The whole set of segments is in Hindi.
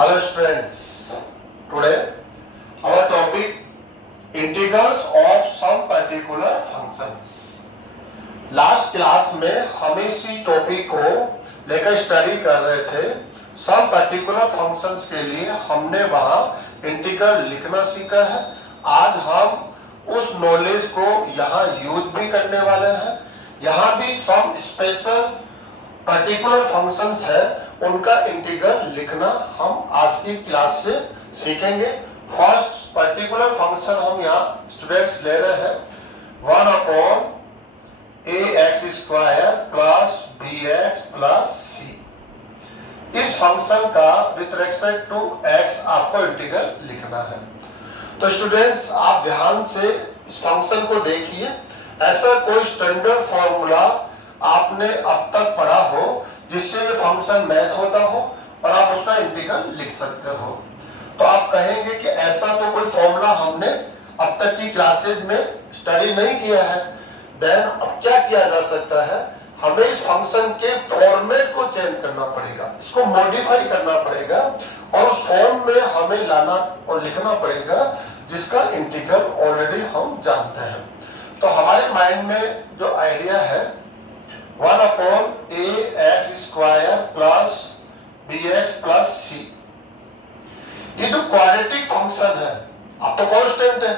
Hello students, today our topic integrals of some particular functions. Last class में हम इसी टॉपिक को लेकर स्टडी कर रहे थे. सम पर्टिकुलर फंक्शंस के लिए हमने वहां इंटीग्रल लिखना सीखा है. आज हम उस नॉलेज को यहाँ यूज भी करने वाले हैं. यहाँ भी सम स्पेशल पर्टिकुलर फंक्शंस है, उनका इंटीग्रल लिखना हम आज की क्लास से सीखेंगे. फर्स्ट पर्टिकुलर फंक्शन हम यहाँ स्टूडेंट्स ले रहे हैं 1/ax² plus bx plus c. इस फंक्शन का विथ रेस्पेक्ट टू x आपको इंटीग्रल लिखना है. तो स्टूडेंट्स आप ध्यान से इस फंक्शन को देखिए. ऐसा कोई स्टैंडर्ड फॉर्मूला आपने अब तक पढ़ा हो जिससे ये फंक्शन मैच होता हो और आप उसका इंटीग्रल लिख सकते हो. तो आप कहेंगे कि ऐसा तो कोई फॉर्मूला हमने अब तक की क्लासेज में स्टडी नहीं किया है. देन अब क्या किया जा सकता है, हमें इस फंक्शन के फॉर्मेट को चेंज करना पड़ेगा, इसको मॉडिफाई करना पड़ेगा और उस फॉर्म में हमें लाना और लिखना पड़ेगा जिसका इंटीग्रल ऑलरेडी हम जानते हैं. तो हमारे माइंड में जो आइडिया है 1/ax² plus bx plus c. ये जो क्वाड्रेटिक फंक्शन है, अब तो कांस्टेंट है,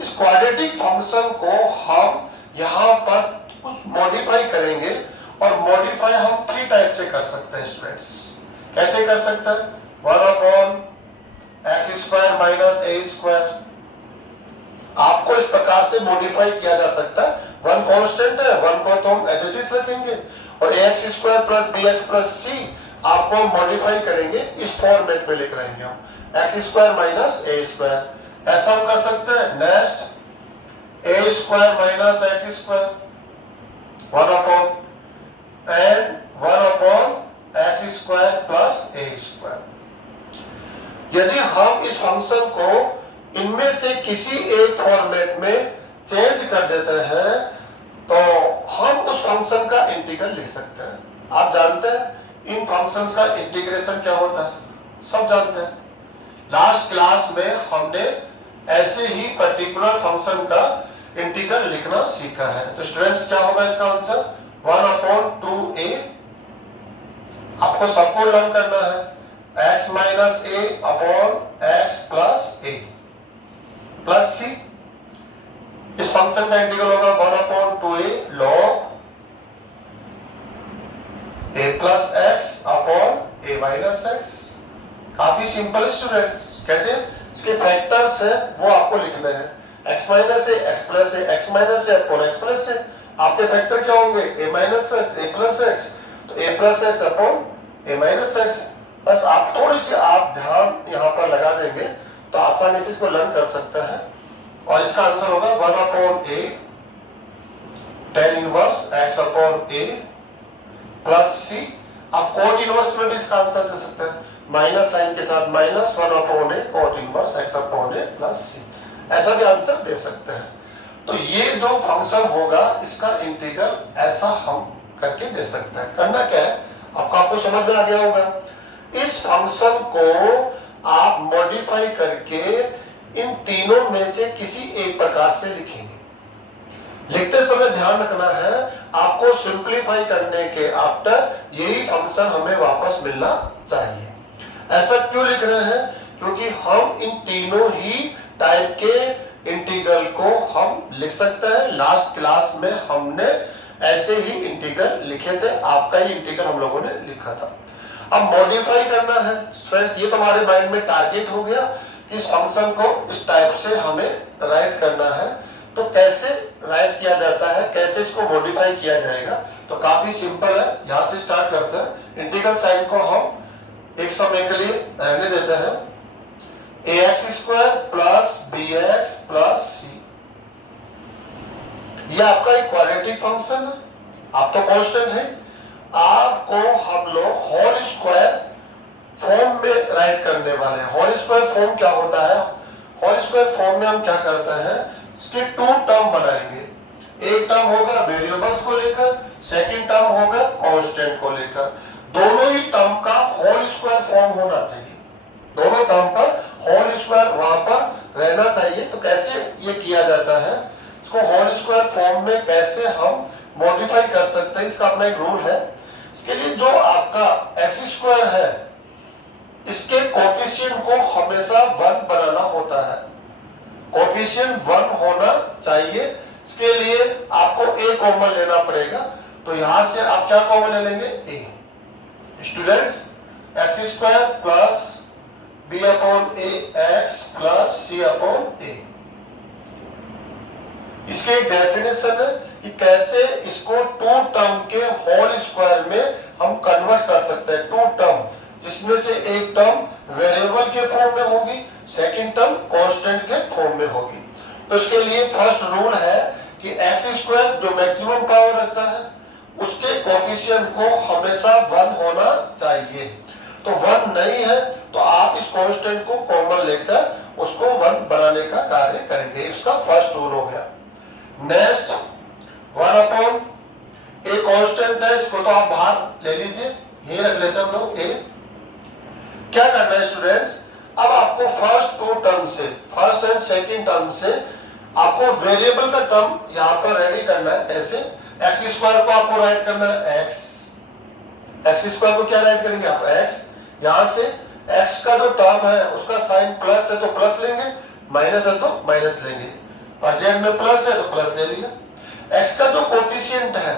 इस क्वाड्रेटिक फंक्शन को हम यहाँ पर कुछ मॉडिफाई करेंगे और मॉडिफाई हम 3 टाइप से कर सकते हैं स्टूडेंट्स. कैसे कर सकते हैं? 1/x² minus a². आपको इस प्रकार से मॉडिफाई किया जा सकता है. 1 कांस्टेंट है, 1 को तो हम एज इट इज रखेंगे और ax² plus bx plus c आपको मॉडिफाई करेंगे, इस फॉर्मेट में लिख रहेंगे हम x² माइनस a². ऐसा हम कर सकते हैं. Next a² minus x², 1/x² plus a². यदि हम इस फंक्शन को इनमें से किसी एक फॉर्मेट में चेंज कर देते हैं तो हम उस फंक्शन का इंटीग्रल लिख सकते हैं. आप जानते हैं इन फंक्शंस का इंटीग्रेशन क्या होता है, सब जानते हैं. लास्ट क्लास में हमने ऐसे ही पर्टिकुलर फंक्शन का इंटीग्रल लिखना सीखा है. तो स्टूडेंट्स क्या होगा इसका आंसर? 1/2a. आपको सबको लर्न करना है. x minus a upon x plus a plus c. इस फंक्शन का इंटीग्रल होगा 1/2a log a plus x upon a minus x. काफी सिंपल स्टूडेंट्स. कैसे? इसके फैक्टर्स है वो आपको लिखने हैं. x minus a, x plus a, x minus a upon x plus a. आपके फैक्टर क्या होंगे? a minus x, a plus x. तो a plus x upon a minus x. बस आप थोड़ी सी आप ध्यान यहाँ पर लगा देंगे तो आसानी से इसको लर्न कर सकते हैं. और इसका आंसर होगा 1/a tan inverse x upon a plus c. आप कोट इनवर्स में भी इसका आंसर दे सकते हैं, माइनस साइन के साथ minus 1/a cot inverse x upon a plus c. ऐसा भी आंसर दे सकते हैं. तो ये जो फंक्शन होगा इसका इंटीग्रल ऐसा हम करके दे सकते हैं. करना क्या है आपको समझ में आ गया होगा. इस फंक्शन को आप मॉडिफाई करके इन तीनों में से किसी एक प्रकार से लिखेंगे. लिखते समय ध्यान रखना है आपको सिंपलीफाई करने के आफ्टर यही फंक्शन हमें वापस मिलना चाहिए. ऐसा क्यों लिख रहे हैं? क्योंकि हम इन तीनों ही टाइप के इंटीग्रल को हम लिख सकते हैं. लास्ट क्लास में हमने ऐसे ही इंटीग्रल लिखे थे, आपका ही इंटीग्रल हम लोगों ने लिखा था. अब मॉडिफाई करना है फ्रेंड्स. ये तो हमारे माइंड में टारगेट हो गया कि इस फंक्शन को इस टाइप से हमें राइट करना है. तो कैसे राइट किया जाता है, कैसे इसको मॉडिफाई किया जाएगा? तो काफी सिंपल है. यहां से स्टार्ट करते हैं. इंटीग्रल साइन को हम एक समय के लिए रहने देते हैं. ax² plus bx plus c. यह आपका एक क्वाड्रेटिक फंक्शन है. आप तो कांस्टेंट है. आपको हम लोग होल स्क्वायर फॉर्म में राइट करने वाले हैं. होल स्क्वायर फॉर्म क्या होता है? होल स्क्वायर फॉर्म में हम क्या करते हैं, इसके 2 टर्म बनाएंगे. एक टर्म होगा वेरिएबल्स को लेकर, सेकंड टर्म होगा कांस्टेंट को लेकर. दोनों ही टर्म का होल स्क्वायर फॉर्म होना चाहिए. दोनों टर्म पर होल स्क्वायर वहां पर रहना चाहिए। तो कैसे ये किया जाता है, इसको होल स्क्वायर फॉर्म में कैसे हम मॉडिफाई कर सकते हैं, इसका अपना एक रूल है। इसके लिए जो आपका एक्स स्क्वायर है, इसके कोफिशिएंट को हमेशा 1 बनाना होता है। कोफिशिएंट 1 होना चाहिए। इसके लिए आपको a कॉमन लेना पड़ेगा। तो यहां से आप क्या कॉमन ले लेंगे, a। Students, x square plus b upon a x plus c upon a। इसकी एक डेफिनेशन है कि कैसे इसको टू टर्म के होल स्क्वायर में हम कन्वर्ट कर सकते हैं। टू टर्म जिसमें से एक टर्म वेरिएबल के फॉर्म में होगी, सेकंड टर्म कांस्टेंट के फॉर्म में होगी। तो इसके लिए फर्स्ट रूल है कि एक्स स्क्वायर जो मैक्सिमम पावर रखता है, उसके कोफिशिएंट को हमेशा 1 होना चाहिए। तो 1 नहीं है तो आप इस कांस्टेंट को कॉमन लेकर उसको 1 बनाने का कार्य करेंगे। इसका फर्स्ट रूल हो गया। नेक्स्ट 1 अपॉन ए कांस्टेंट है, इसको तो आप बाहर ले लीजिए, ये रख लेते हैं हम लोग ए। क्या करना है स्टूडेंट्स, अब आपको फर्स्ट टू टर्म से, फर्स्ट एंड सेकंड टर्म से आपको वेरिएबल का टर्म यहां पर रेडी करना है। कैसे, एक्स स्क्वायर को आपको राइट करना है एक्स, एक्स स्क्वायर को क्या राइट करेंगे आप एक्स। यहां से एक्स का जो टर्म है उसका साइन प्लस है तो प्लस लेंगे, माइनस है तो माइनस लेंगे, और जेड में प्लस है तो प्लस ले लिया। एक्स का जो कोफिशिएंट है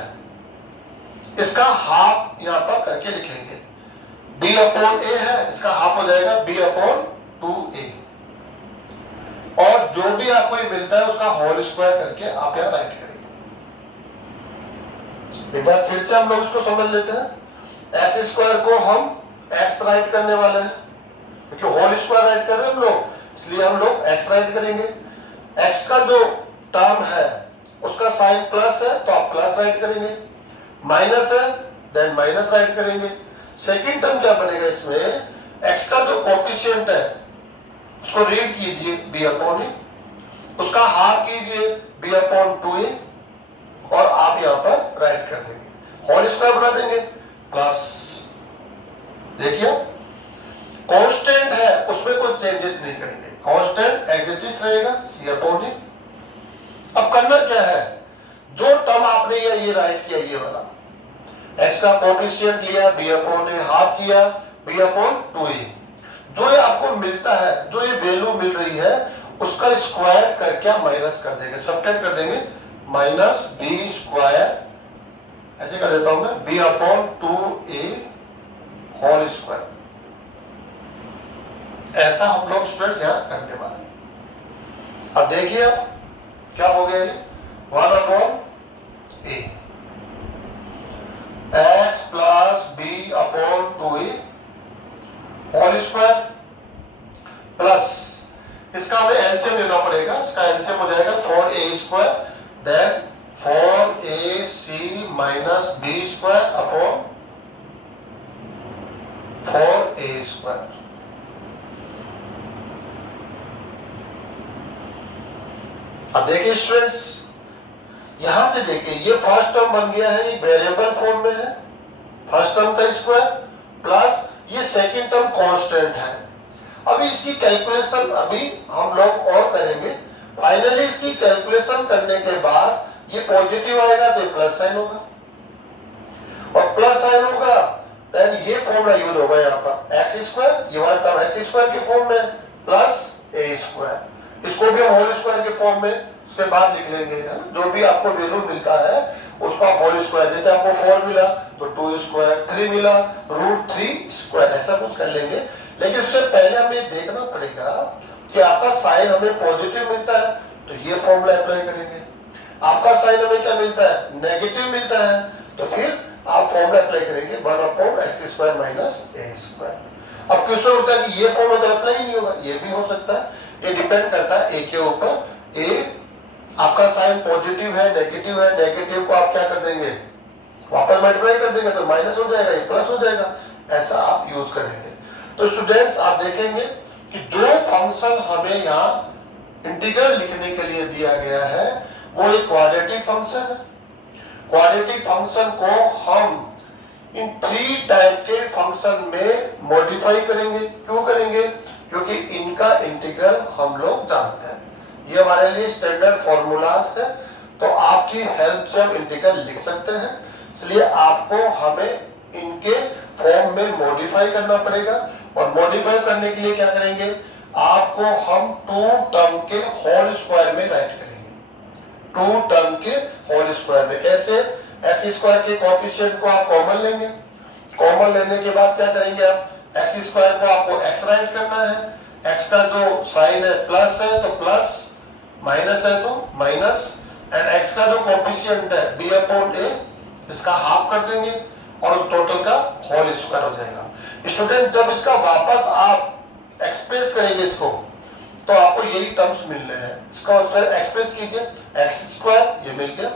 इसका हाफ यहां पर करके लिखेंगे। b अपॉन a है, इसका हाफ हो जाएगा b अपॉन 2a। और जो भी आपको ये मिलता है उसका होल स्क्वायर करके आप यहां राइट करेंगे। एक बार फिर से हम लोग इसको समझ लेते हैं। एक्स स्क्वायर को हम x राइट करने वाले हैं, क्योंकि होल स्क्वायर राइट कर रहे हैं हम लोग, इसलिए हम लोग x राइट करेंगे। x का जो टर्म है उसका साइन प्लस है तो आप प्लस राइट करेंगे, माइनस है देन माइनस राइट करेंगे। सेकंड टर्म क्या बनेगा, इसमें x का जो कोफिशिएंट है उसको रीड कीजिए b अपॉन ए, उसका हाफ कीजिए b अपॉन 2a, और आप यहां पर राइट कर देंगे, होल स्क्वायर बना देंगे प्लस। देखिए कांस्टेंट है उसमें कोई चेंजेस नहीं करेंगे, कांस्टेंट एज इट इज रहेगा c अपॉन ए। अब करना क्या है, जो टर्म आपने ये राइट किया, ये वाला x का कोफिशिएंट लिया b अपॉन ए, हाफ किया b अपॉन 2a, जो ये आपको मिलता है, जो ये वैल्यू मिल रही है उसका स्क्वायर करके माइनस कर देंगे, सब्ट्रैक्ट कर देंगे, माइनस b स्क्वायर, ऐसे कर देता हूं मैं, b upon 2a whole square. ऐसा हम लोग स्टूडेंट्स यहां करने वाले हैं। अब देखिए अब क्या हो गया, ये 1 upon a x plus b upon 2a whole square plus, इसका हमें एलसीएम लेना पड़ेगा, इसका एलसीएम हो जाएगा 4a square then 4ac minus b square upon 4a square. अब देखिए स्टूडेंट्स, यहां से देखिए ये फर्स्ट टर्म बन गया है, ये वेरिएबल फॉर्म में है, फर्स्ट टर्म का स्क्वायर प्लस ये सेकंड टर्म कांस्टेंट है। अभी इसकी कैलकुलेशन अभी हम लोग और करेंगे। फाइनली इसकी कैलकुलेशन करने के बाद ये पॉजिटिव आएगा तो प्लस साइन होगा, और प्लस साइन होगा देन ये फॉर्मूला यूज होगा यहाँ पर एक्स स्क्वायर, ये वाला टर्म एक्स स्क्वायर के फॉर्म में प्लस ए स्क्वायर, इसको भी हम होल स्क्वायर के फॉर्म में उसके बाद लिख लेंगे, है ना। जो भी आपको वैल्यू मिलता है उसका होल स्क्वायर, जैसे आपको 4 मिला तो 2 स्क्वायर, 3 मिला √3 स्क्वायर, ऐसा कुछ कर लेंगे। लेकिन उससे पहले हमें देखना पड़ेगा कि आपका साइन हमें पॉजिटिव मिलता है तो ये फॉर्मूला अप्लाई करेंगे, आपका साइन हमें क्या मिलता है, नेगेटिव मिलता है, तो फिर आप फॉर्मूला अप्लाई करेंगे 1 upon x square minus a square. अब क्वेश्चन होता है कि ये फॉर्मूला तो अप्लाई नहीं होगा, ये भी हो सकता है, ये डिपेंड करता है ए के ऊपर। ए आपका साइन पॉजिटिव है नेगेटिव है, नेगेटिव को आप क्या कर देंगे, वापस मल्टीप्लाई कर देंगे तो माइनस हो जाएगा, ये प्लस हो जाएगा, ऐसा आप यूज करेंगे। तो स्टूडेंट्स आप देखेंगे कि जो फंक्शन हमें यहाँ इंटीग्रल लिखने के लिए दिया गया है वो एक क्वाड्रेटिक फंक्शन है। क्वाड्रेटिक फंक्शन को हम इन 3 टाइप के फंक्शन में मॉडिफाई करेंगे। क्यों करेंगे? क्योंकि इनका इंटीग्रल हम लोग जानते हैं, ये हमारे लिए स्टैंडर्ड फॉर्मूलाज है, तो आपकी हेल्प से हम इंटीग्रल लिख सकते हैं। इसलिए आपको हमें इनके फॉर्म में मॉडिफाई करना पड़ेगा, और मॉडिफाई करने के लिए क्या करेंगे, आपको हम 2 टर्म के होल स्क्वायर में राइट करेंगे। 2 टर्म के होल स्क्वायर में कैसे? एक्स स्क्वायर के कोएफिशिएंट को आप कॉमन लेंगे, कॉमन लेने के बाद क्या करेंगे, आप एक्स स्क्वायर को आपको एक्स राइट करना है, एक्स का जो साइन है प्लस है तो प्लस, माइनस है तो माइनस, एंड एक्स का जो कोएफिशिएंट है बी अपॉन ए, इसका हाफ कर देंगे और उस टोटल का होल स्क्वायर हो जाएगा। स्टूडेंट जब इसका वापस आप एक्सप्रेस करेंगे इसको, तो आपको यही टर्म्स मिलने हैं। इसका फिर एक्सप्रेस कीजिए, एक्स स्क्वायर ये मिल गया,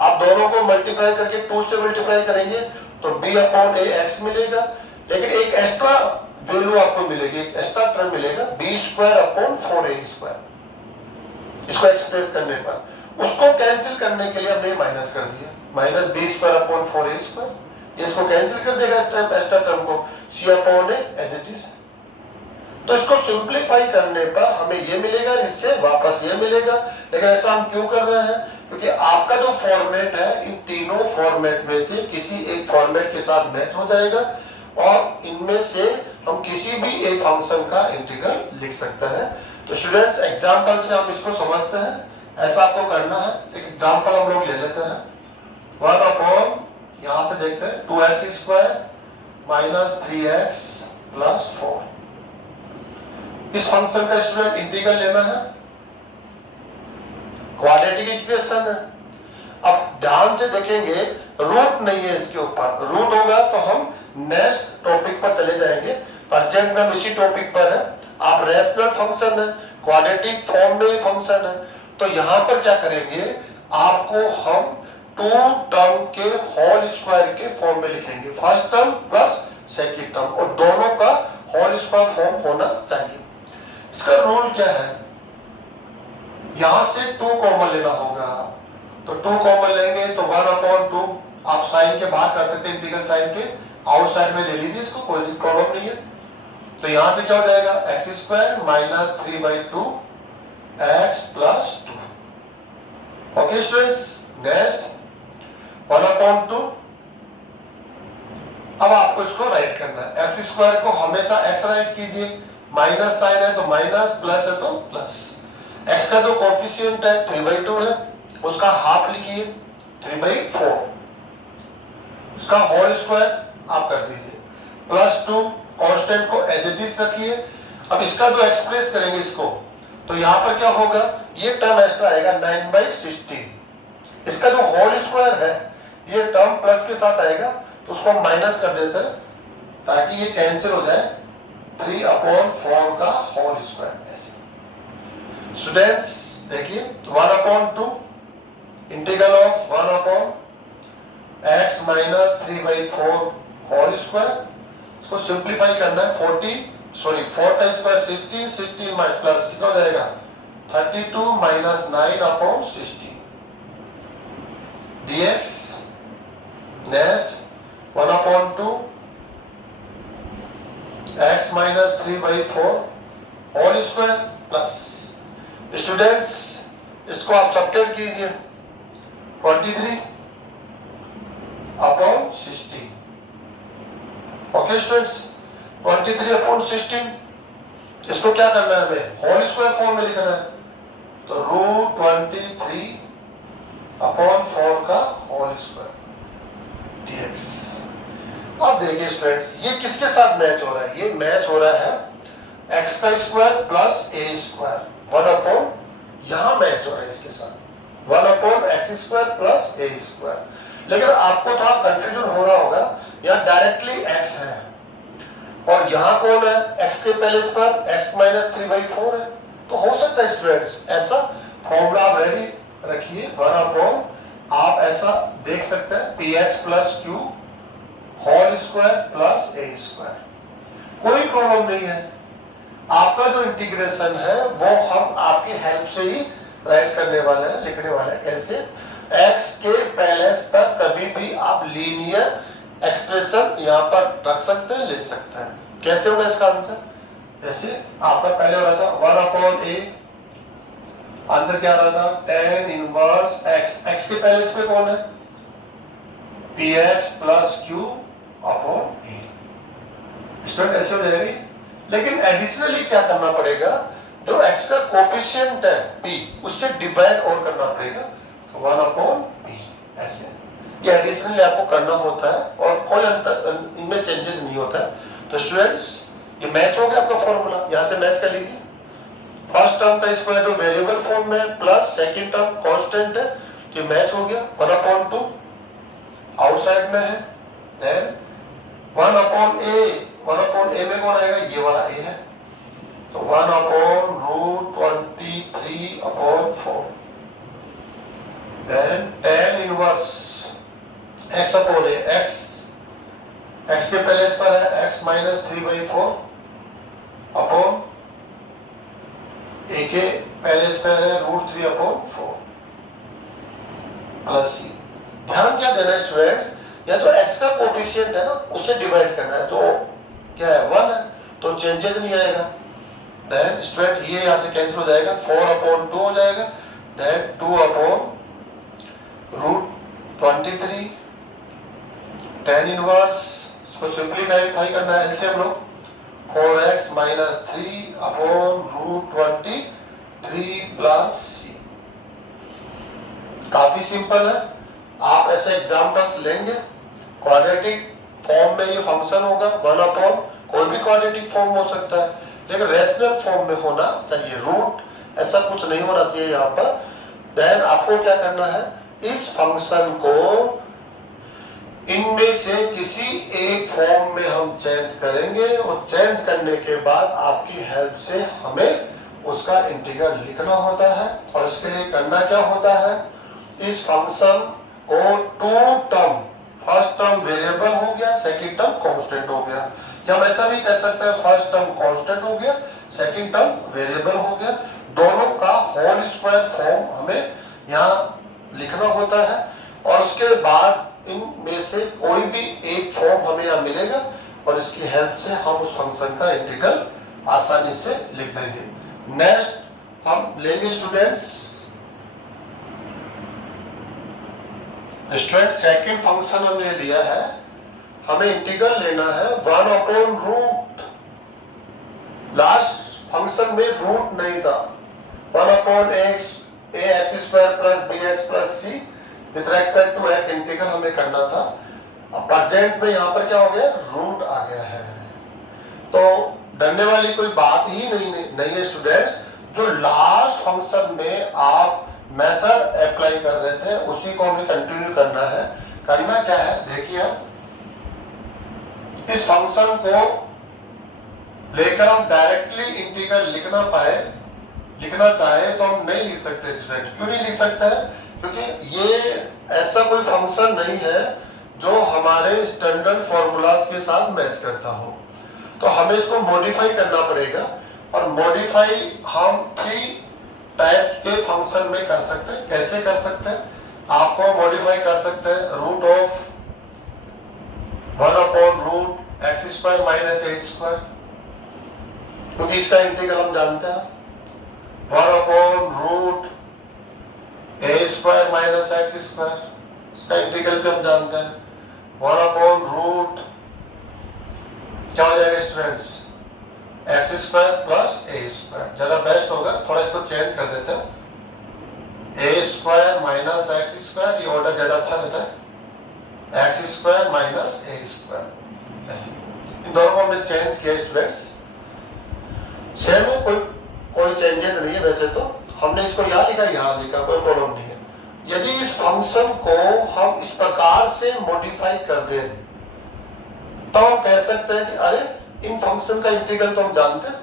आप दोनों को मल्टीप्लाई करके 2 से मल्टीप्लाई करेंगे तो b अपॉन ए एक्स मिलेगा, लेकिन एक एक्स्ट्रा वैल्यू आपको मिलेगी, एक एक्स्ट्रा टर्म मिलेगा b square upon 4a square. इसको एक्सप्रेस करने पर उसको कैंसिल करने के लिए हमने माइनस कर दिया, minus b square upon 4a square, इसको कैंसिल कर देगा एक्स्ट्रा टर्म को, c upon a as it is. तो इसको सिंप्लीफाई करने पर हमें ये मिलेगा, इससे वापस ये मिलेगा। लेकिन ऐसा हम क्यों कर रहे हैं? क्योंकि आपका जो फॉर्मेट है इन तीनों फॉर्मेट में से किसी एक फॉर्मेट के साथ मैच हो जाएगा, और इनमें से हम किसी भी एक फंक्शन का इंटीग्रल लिख सकते हैं। तो स्टूडेंट्स एग्जांपल से हम इसको समझते हैं, ऐसा आपको करना है। एक एग्जांपल हम लोग ले लेते हैं, 1 अपॉन, यहां से देखते हैं 2x square minus 3x plus 4। इस फंक्शन का स्टूडेंट इंटीग्रल लेना है, क्वाड्रेटिक इक्वेशन है। अब ध्यान से देखेंगे, रूट नहीं है इसके ऊपर, रूट होगा तो हम नेक्स्ट टॉपिक पर चले जाएंगे, प्रेजेंट में हम इसी टॉपिक पर है। आप रेशनल फंक्शन है, क्वाड्रेटिक फॉर्म में फंक्शन है, तो यहां पर क्या करेंगे, आपको हम 2 टर्म के होल स्क्वायर के फॉर्म में लिखेंगे, first term plus second term, और दोनों का होल स्क्वायर फॉर्म होना चाहिए। इसका रूल क्या है, यहां से 2 कॉमन लेना होगा, तो 2 कॉमन लेंगे तो 1 अपॉन 2, आप साइन के बाहर कर सकते हैं, इंटीग्रल साइन के आउटसाइड में ले लीजिए, इसको कोई प्रॉब्लम नहीं है। तो यहां से क्या हो जाएगा, x square minus 3/2 x plus 2। Okay students, next 1 upon 2। अब आपको इसको राइट करना है, एक्स स्क्वायर को हमेशा एक्स राइट कीजिए, माइनस साइन है तो माइनस, प्लस है तो प्लस। एक्स का जो कोएफिशिएंट है 3/2 है, उसका हाफ लिखिए 3/4, उसका होल स्क्वायर आप कर दीजिए, प्लस 2, कांस्टेंट को एज इट इज रखिए। अब इसका जो एक्सप्रेस करेंगे इसको, तो यहाँ पर क्या होगा, ये टर्म एक्स्ट्रा आएगा 9/16। इसका जो होल स्क्वायर है ये टर्म प्लस के साथ आएगा, तो उसको हम माइनस कर देते हैं ताकि ये कैंसिल हो जाए, 3/4 का होल स्क्वायर। स्टूडेंट्स देखिए, 1 upon 2 integral of 1 upon x minus 3/4 whole square, इसको सिंप्लीफाई करना है, 4 का स्क्वायर 16, 16 प्लस कितना हो जाएगा 32 minus 9 upon 16 dx। Next 1 upon 2 x minus 3/4 whole square plus, students इसको आप सब्ट्रैक्ट कीजिए, 23 अपॉन 16। ओके स्टूडेंट्स, 23 अपॉन 16, इसको क्या करना है, हमें होल स्क्वायर फॉर्म में लिखना है, तो √23 अपॉन 4 का होल स्क्वायर dx। अब देखिए स्टूडेंट्स, ये किसके साथ मैच हो रहा है, ये मैच हो रहा है x का square plus a square, 1 upon, यहां मैच हो रहा है इसके साथ 1 upon x square plus a square. लेकिन आपको थोड़ा कंफ्यूजन हो रहा होगा, यहाँ डायरेक्टली x है और यहाँ कौन है, x के पहले इस पर x माइनस 3/4 है, तो हो सकता है स्टूडेंट्स ऐसा फॉर्मूला आप रेडी रखिए, 1 अपॉन, आप ऐसा देख सकते हैं px plus q whole square plus a square, कोई प्रॉब्लम नहीं है। आपका जो इंटीग्रेशन है वो हम आपकी हेल्प से ही राइट करने वाले हैं, लिखने वाले हैं। कैसे, x के पहले पर कभी भी आप लीनियर एक्सप्रेशन यहाँ पर रख सकते हैं, लिख सकते हैं। कैसे होगा इसका आंसर? जैसे आपका पहले हो रहा था 1/a, आंसर क्या आ रहा था? tan इनवर्स x, x के पहले इसमें कौन है? px plus q upon a। Student ऐसे हो जाएगी। लेकिन एडिशनली क्या करना पड़ेगा? जो x का कोफिशिएंट है p, उससे डिवाइड और करना पड़ेगा 1/p। ऐसे ये एडिशनली आपको करना होता है और कोई अंतर इनमें चेंजेस नहीं होता है। तो स्टूडेंट्स ये मैच हो गया आपका फॉर्मूला, यहां से मैच कर लीजिए। फर्स्ट टर्म का स्क्वायर रूट वेरिएबल फॉर्म में प्लस सेकंड टर्म कांस्टेंट है, तो मैच हो गया। 1/2 आउटसाइड में है, देन 1/a, 1/a में कौन आएगा? ये वाला a है, तो 1/√23/4, then tan inverse x upon a, x के पहले इस पर है x माइनस 3/4 अपॉन a के पहले इस पर है √3/4 प्लस c। ध्यान क्या देना है स्टूडेंट्स, या तो x का कोफिशिएंट है ना, उससे डिवाइड करना है, तो क्या है? 1 है, तो चेंजेस नहीं आएगा। देन स्टूडेंट ये यहां से कैंसिल हो जाएगा, 4/2 हो जाएगा, देन 2/√23 tan इनवर्स, इसको सिंपलीफाई करना है एलसीएम लो, 4x माइनस 3/√23 प्लस c। काफी सिंपल है। आप ऐसे एग्जांपल्स लेंगे, क्वाड्रेटिक फॉर्म में ये फंक्शन होगा 1/, कोई भी क्वाड्रेटिक फॉर्म हो सकता है, लेकिन रेशनल फॉर्म में होना चाहिए। रूट ऐसा कुछ नहीं होना चाहिए यहाँ पर। देन आपको क्या करना है? इस फंक्शन को इनमें से किसी एक फॉर्म में हम चेंज करेंगे और चेंज करने के बाद आपकी हेल्प से हमें उसका इंटीग्रल लिखना होता है। और इसके लिए करना क्या होता है? इस फंक्शन को two term, first term variable हो गया, सेकंड टर्म कांस्टेंट हो गया, या हम ऐसा भी कह सकते हैं फर्स्ट टर्म कांस्टेंट हो गया, सेकंड टर्म वेरिएबल हो गया, दोनों का होल स्क्वायर फॉर्म हमें यहाँ लिखना होता है। और उसके बाद इनमें से कोई भी एक फॉर्म हमें यहाँ मिलेगा और इसकी हेल्प से हम उस फंक्शन का इंटीग्रल आसानी से लिख देंगे। नेक्स्ट हम लेंगे स्टूडेंट्स, सेकंड फंक्शन हमने लिया है, हमें इंटीग्रल लेना है 1/रूट। लास्ट फंक्शन में रूट नहीं था, 1/ax² plus bx plus c with respect to x integral हमें करना था। अब प्रेजेंट में यहाँ पर क्या हो गया? रूट आ गया है। तो डरने वाली कोई बात ही नहीं है स्टूडेंट्स। जो लास्ट फंक्शन में आप मेथड अप्लाई कर रहे थे उसी को हमें कंटिन्यू करना है। करना क्या है देखिए, इस फंक्शन को लेकर हम डायरेक्टली इंटीग्रल लिखना चाहे तो हम नहीं लिख सकते स्टूडेंट। क्यों नहीं लिख सकते हैं? क्योंकि ये ऐसा कोई फंक्शन नहीं है जो हमारे स्टैंडर्ड फॉर्मूलाज के साथ मैच करता हो, तो हमें इसको मॉडिफाई करना पड़ेगा। और मॉडिफाई हम 3 टाइप के फंक्शन में कर सकते हैं। कैसे कर सकते हैं? आपको मॉडिफाई कर सकते हैं √1/√x² माइनस a², क्योंकि इसका इंटीग्रल हम जानते हैं 1/√a² माइनस x², इसका इंटीग्रल भी हम जानते हैं 1/√, क्या हो जाएगा स्टूडेंट्स? x² plus a²। ज्यादा बेस्ट होगा, थोड़ा इसको चेंज कर देते हैं, a² माइनस x², ये ऑर्डर ज्यादा अच्छा रहता है, x² माइनस a²। इन दोनों को हमने चेंज किया स्टूडेंट्स। सेम है, कोई चेंजेस नहीं है। वैसे तो हमने इसको यहाँ लिखा, यहाँ लिखा, कोई प्रॉब्लम नहीं है। यदि इस फंक्शन को हम इस प्रकार से मॉडिफाई कर दें तो हम कह सकते हैं कि अरे इन फंक्शन का इंटीग्रल तो हम जानते हैं।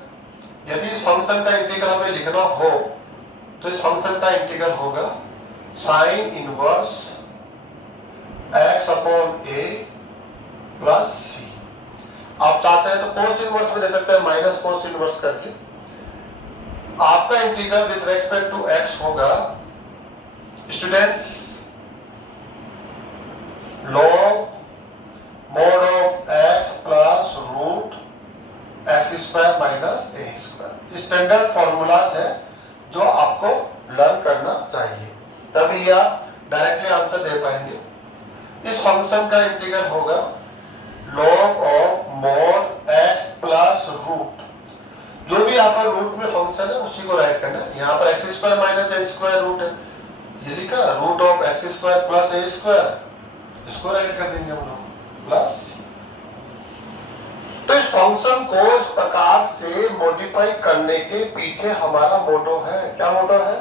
यदि इस फंक्शन का इंटीग्रल हमें लिखना हो तो इस फंक्शन का इंटीग्रल होगा sine inverse x/a plus c। आप चाहते हैं तो कोस इनवर्स में दे सकते हैं, माइनस कोस इनवर्स करके। आपका integral with respect to x होगा students log square minus a square. Standard formulas है जो आपको लर्न करना चाहिए, तभी आप डायरेक्टली आंसर दे पाएंगे। इस फंक्शन का इंटीग्रल होगा log of mod x plus root, जो भी यहाँ पर रूट में फंक्शन है उसी को राइट करना है। यहाँ पर x square minus a square root है, ये लिखा root of x square plus a square, इसको राइट कर देंगे हम लोग प्लस। तो इस फंक्शन को इस प्रकार से मॉडिफाई करने के पीछे हमारा मोटो है। क्या मोटो है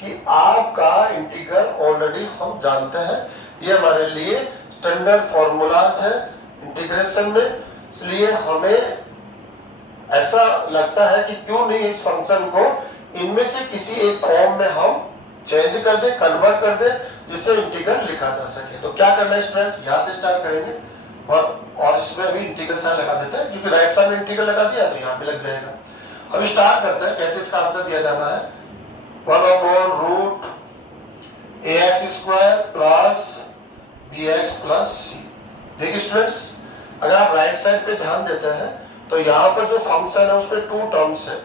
कि आपका इंटीग्रल ऑलरेडी हम जानते हैं, ये हमारे लिए स्टैंडर्ड फॉर्मूलाज है इंटीग्रेशन में, इसलिए हमें ऐसा लगता है कि क्यों नहीं इस फंक्शन को इनमें से किसी एक फॉर्म में हम चेंज कर दे, कन्वर्ट कर दे, जिससे इंटीग्रल लिखा जा सके। तो क्या करना है स्टूडेंट, यहाँ से स्टार्ट करेंगे और इसमें भी इंटीग्रल साइन लगा देते हैं, क्योंकि राइट साइड में इंटीग्रल लगा दिया तो यहाँ पे लग जाएगा। अब स्टार्ट करते हैं कैसे इसका आंसर दिया जाना है। 1/रूट ax square plus bx plus c। देखिए स्टूडेंट्स, अगर आप राइट साइड पे ध्यान देते हैं तो यहाँ पर जो फंक्शन है उसमें टू टर्म्स है,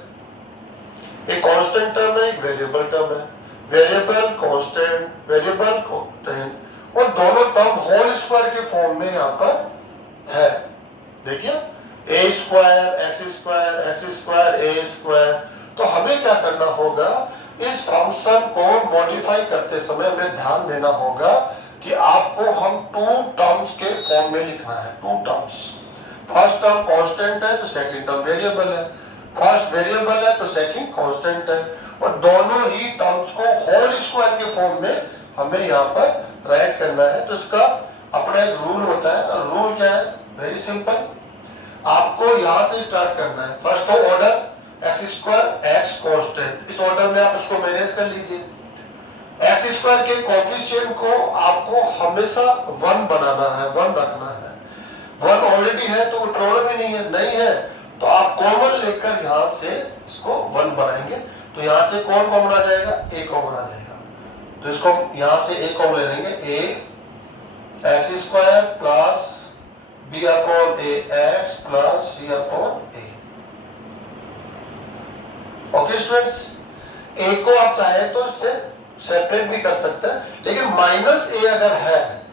एक कांस्टेंट टर्म है, एक वेरिएबल टर्म है। वेरिएबल कांस्टेंट, वेरिएबल कांस्टेंट, और दोनों टर्म होल स्क्वायर के फॉर्म में यहाँ पर है। देखिए a square x square x square a square. तो हमें क्या करना होगा, इस फंक्शन को मॉडिफाई करते समय हमें ध्यान देना होगा कि आपको हम टू टर्म्स के फॉर्म में लिखना है। Two terms, first term constant है तो सेकंड टर्म वेरिएबल है, फर्स्ट वेरिएबल है तो सेकंड कांस्टेंट है, और दोनों ही टर्म्स को होल स्क्वायर के फॉर्म में हमें यहाँ पर राइट करना है। तो इसका अपना एक रूल होता है, और रूल क्या है, वेरी सिंपल, आपको यहाँ से स्टार्ट करना है। First order x square x constant, इस ऑर्डर में आप इसको मैनेज कर लीजिए। एक्स स्क्वायर के कोएफिशिएंट को आपको हमेशा 1 बनाना है, 1 रखना है। 1 ऑलरेडी है तो प्रॉब्लम ही नहीं है, नहीं है तो आप कॉमन लेकर यहाँ से इसको 1 बनाएंगे, तो यहाँ से कौन कॉमन आ जाएगा, ए कॉमन आ जाएगा। तो इसको यहाँ से ए कॉमन ले लेंगे, a x square plus b upon a x plus c upon a. Okay students, a को आप चाहे तो इससे सेपरेट भी कर सकते हैं, लेकिन माइनस ए अगर है,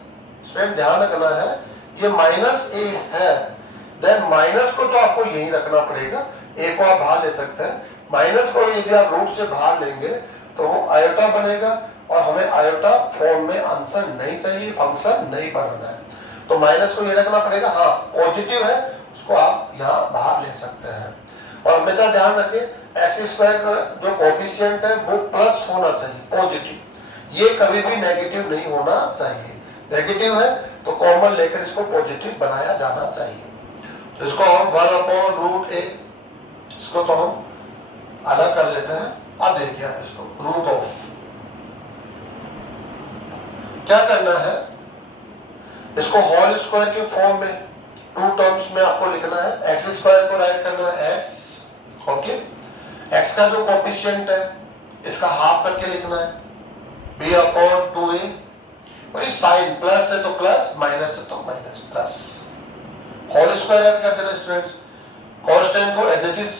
स्टूडेंट ध्यान रखना है, ये माइनस ए है, देन माइनस को तो आपको यही रखना पड़ेगा, ए को आप बाहर ले सकते हैं। माइनस को यदि आप रूट से बाहर लेंगे तो वो आयोटा बनेगा, और हमें आयोटा फॉर्म में आंसर नहीं चाहिए, फंक्शन नहीं बनाना है, तो माइनस को ये रखना पड़ेगा। हाँ पॉजिटिव है उसको आप यहाँ बाहर ले सकते हैं, और हमेशा ध्यान रखें एक्स स्क्वायर का जो कोएफिशिएंट है वो प्लस होना चाहिए, पॉजिटिव, ये कभी भी नेगेटिव नहीं होना चाहिए। नेगेटिव है तो कॉमन लेकर इसको पॉजिटिव बनाया जाना चाहिए। तो इसको हम 1/√a, इसको तो हम अलग कर लेते हैं। अब देखिए आप इसको रूट ऑफ, क्या करना है, इसको होल स्क्वायर के फॉर्म में टू टर्म्स में आपको लिखना है। एक्स स्क्वायर को राइट करना है एक्स, ओके, एक्स का जो कोएफिशिएंट है इसका हाफ करके लिखना है, b/2a, और ये साइन प्लस है तो प्लस, माइनस है तो minus, plus whole square add कर देना स्टूडेंट्स। कांस्टेंट को एज इट इज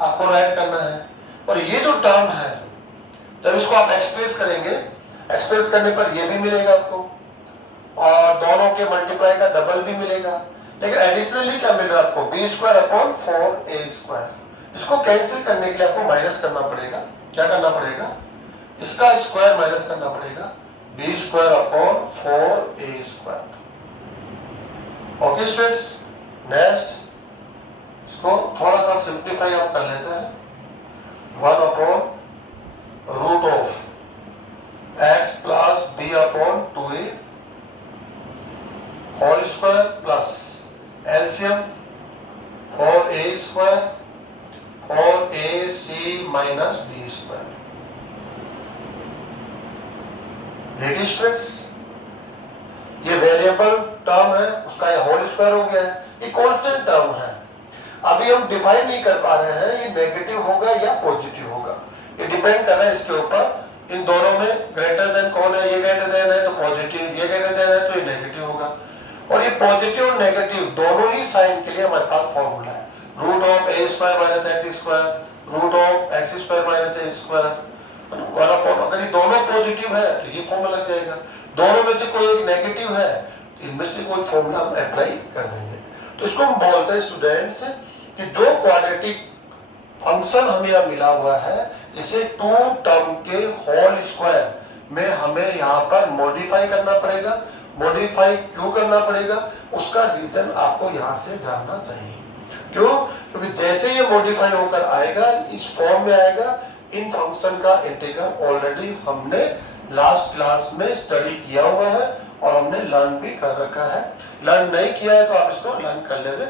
आपको राइट करना है, और ये जो टर्म है जब इसको आप एक्सप्रेस करेंगे, एक्सप्रेस करने पर ये भी मिलेगा आपको, और दोनों के मल्टीप्लाई का डबल भी मिलेगा, लेकिन एडिशनली क्या मिल रहा है आपको, b²/4a²। इसको कैंसिल करने के लिए आपको माइनस करना पड़ेगा। क्या करना पड़ेगा, इसका स्क्वायर माइनस करना पड़ेगा, b²/4a²। ओके स्टूडेंट्स, नेक्स्ट इसको थोड़ा सा सिंप्लीफाई हम कर लेते हैं। 1/√of x plus b/2a whole square plus LCM 4a² 4ac minus b²। देखिए स्टूडेंट्स, ये वेरिएबल टर्म है, उसका ये होल स्क्वायर हो गया है, ये कांस्टेंट टर्म है। अभी हम डिफाइन नहीं कर पा रहे हैं ये नेगेटिव होगा या पॉजिटिव होगा, ये डिपेंड कर रहा है इसके ऊपर। इन दोनों में ग्रेटर देन कौन है, ये ग्रेटर देन है तो पॉजिटिव, ये ग्रेटर देन है तो ये नेगेटिव होगा। और ये पॉजिटिव और नेगेटिव दोनों ही साइन के लिए हमारे पास फॉर्मूला है। Root of a square minus x square, root of x square minus a square, one upon, अगर ये दोनों पॉजिटिव है तो ये फॉर्मूला लग जाएगा, दोनों में से कोई एक नेगेटिव है इनमें से कोई फॉर्मूला हम अप्लाई कर देंगे। तो इसको हम बोलते हैं स्टूडेंट्स कि जो क्वाड्रेटिक फंक्शन हमें यहाँ मिला हुआ है इसे टू टर्म के होल स्क्वायर में हमें यहाँ पर मॉडिफाई करना पड़ेगा। मॉडिफाई क्यों करना पड़ेगा उसका रीजन आपको यहाँ से जानना चाहिए। क्यों? क्योंकि जैसे ये मॉडिफाई होकर आएगा इस फॉर्म में आएगा, इन फंक्शन का इंटीग्रल ऑलरेडी हमने लास्ट क्लास में स्टडी किया हुआ है और हमने लर्न भी कर रखा है। लर्न नहीं किया है तो आप इसको लर्न कर लेंगे।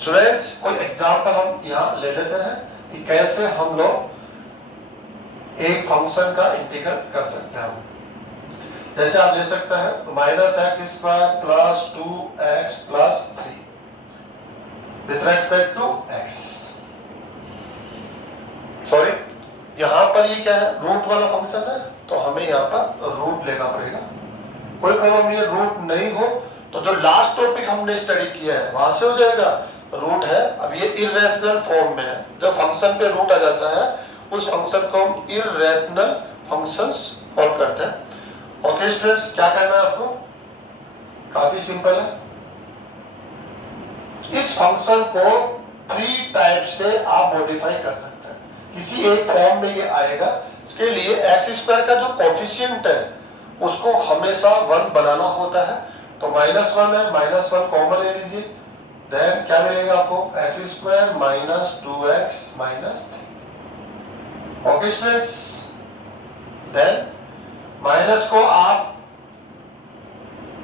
स्टूडेंट्स कोई एग्जांपल हम यहाँ ले लेते हैं कि कैसे हम लोग एक फंक्शन का इंटीग्रल कर सकते हैं। जैसे आप ले सकते हैं minus x square plus 2x plus 3 with respect to x। Sorry, यहां पर ये क्या है, रूट वाला फंक्शन है तो हमें यहाँ पर रूट लेना पड़ेगा। कोई प्रॉब्लम नहीं है, रूट नहीं हो तो जो लास्ट टॉपिक हमने स्टडी किया है वहां से हो जाएगा। रूट है, अब ये इर्रेशनल फॉर्म में है, जब फंक्शन पे रूट आ जाता है उस फंक्शन को हम इर्रेशनल फंक्शंस कॉल करते हैं। ओके स्टूडेंट्स, क्या करना है आपको, काफी सिंपल है। इस फंक्शन को 3 टाइप से आप मॉडिफाई कर सकते हैं, किसी एक फॉर्म में ये आएगा। इसके लिए एक्स स्क्वायर का जो कोफिशिएंट है उसको हमेशा 1 बनाना होता है, तो -1 है, -1 कॉमन ले लीजिए, देन क्या मिलेगा आपको, x square minus 2x minus 3। Okay students, then minus को आप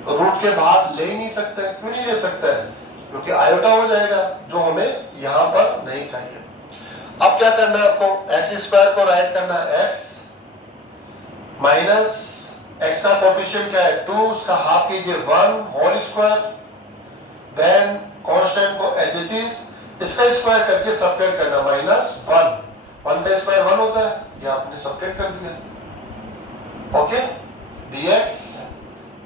रूट के बाद ले ही नहीं सकते। क्यों नहीं ले सकते? क्योंकि आयोटा हो जाएगा जो हमें यहां पर नहीं चाहिए। अब क्या करना है आपको, एक्स स्क्वायर को राइट करना है x माइनस x का कोफिशिएंट क्या है 2, उसका हाफ कीजिए 1 होल स्क्वायर, देन कांस्टेंट को एज इट इज इसका स्क्वायर करके सबट्रैक्ट करना -1, 1 का स्क्वायर 1 होता है, ये आपने सबट्रैक्ट कर दिया। Okay, dx,